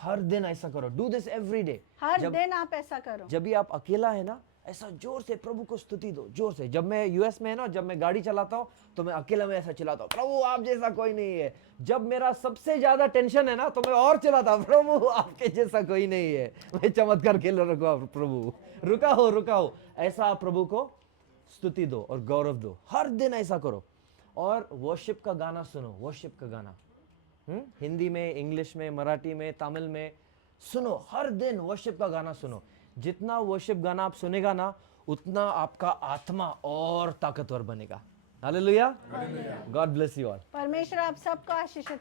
हर दिन ऐसा करो. Do this every day. हर जब दिन आप ऐसा करो। जब भी आप अकेला है ना, ऐसा जोर से प्रभु को स्तुति दो. जोर से. जब मैं यूएस में है ना, जब मैं गाड़ी चलाता हूँ तो मैं अकेला में ऐसा चिल्लाता हूँ, प्रभु आप जैसा कोई नहीं है. जब मेरा सबसे ज्यादा टेंशन है ना, तो मैं और चिल्लाता हूँ, प्रभु आपके जैसा कोई नहीं है. मैं चमत्कार खेल रखा प्रभु. रुका हो. ऐसा आप प्रभु को स्तुति दो और गौरव दो. हर दिन ऐसा करो. और वर्शिप का गाना सुनो. वर्शिप का गाना हिंदी में, इंग्लिश में, मराठी में, तमिल में सुनो. हर दिन वर्शिप का गाना सुनो. जितना वर्शिप गाना आप सुनेगा ना, उतना आपका आत्मा और ताकतवर बनेगा. Hallelujah. God bless you all. परमेश्वर आप सबको आशीषित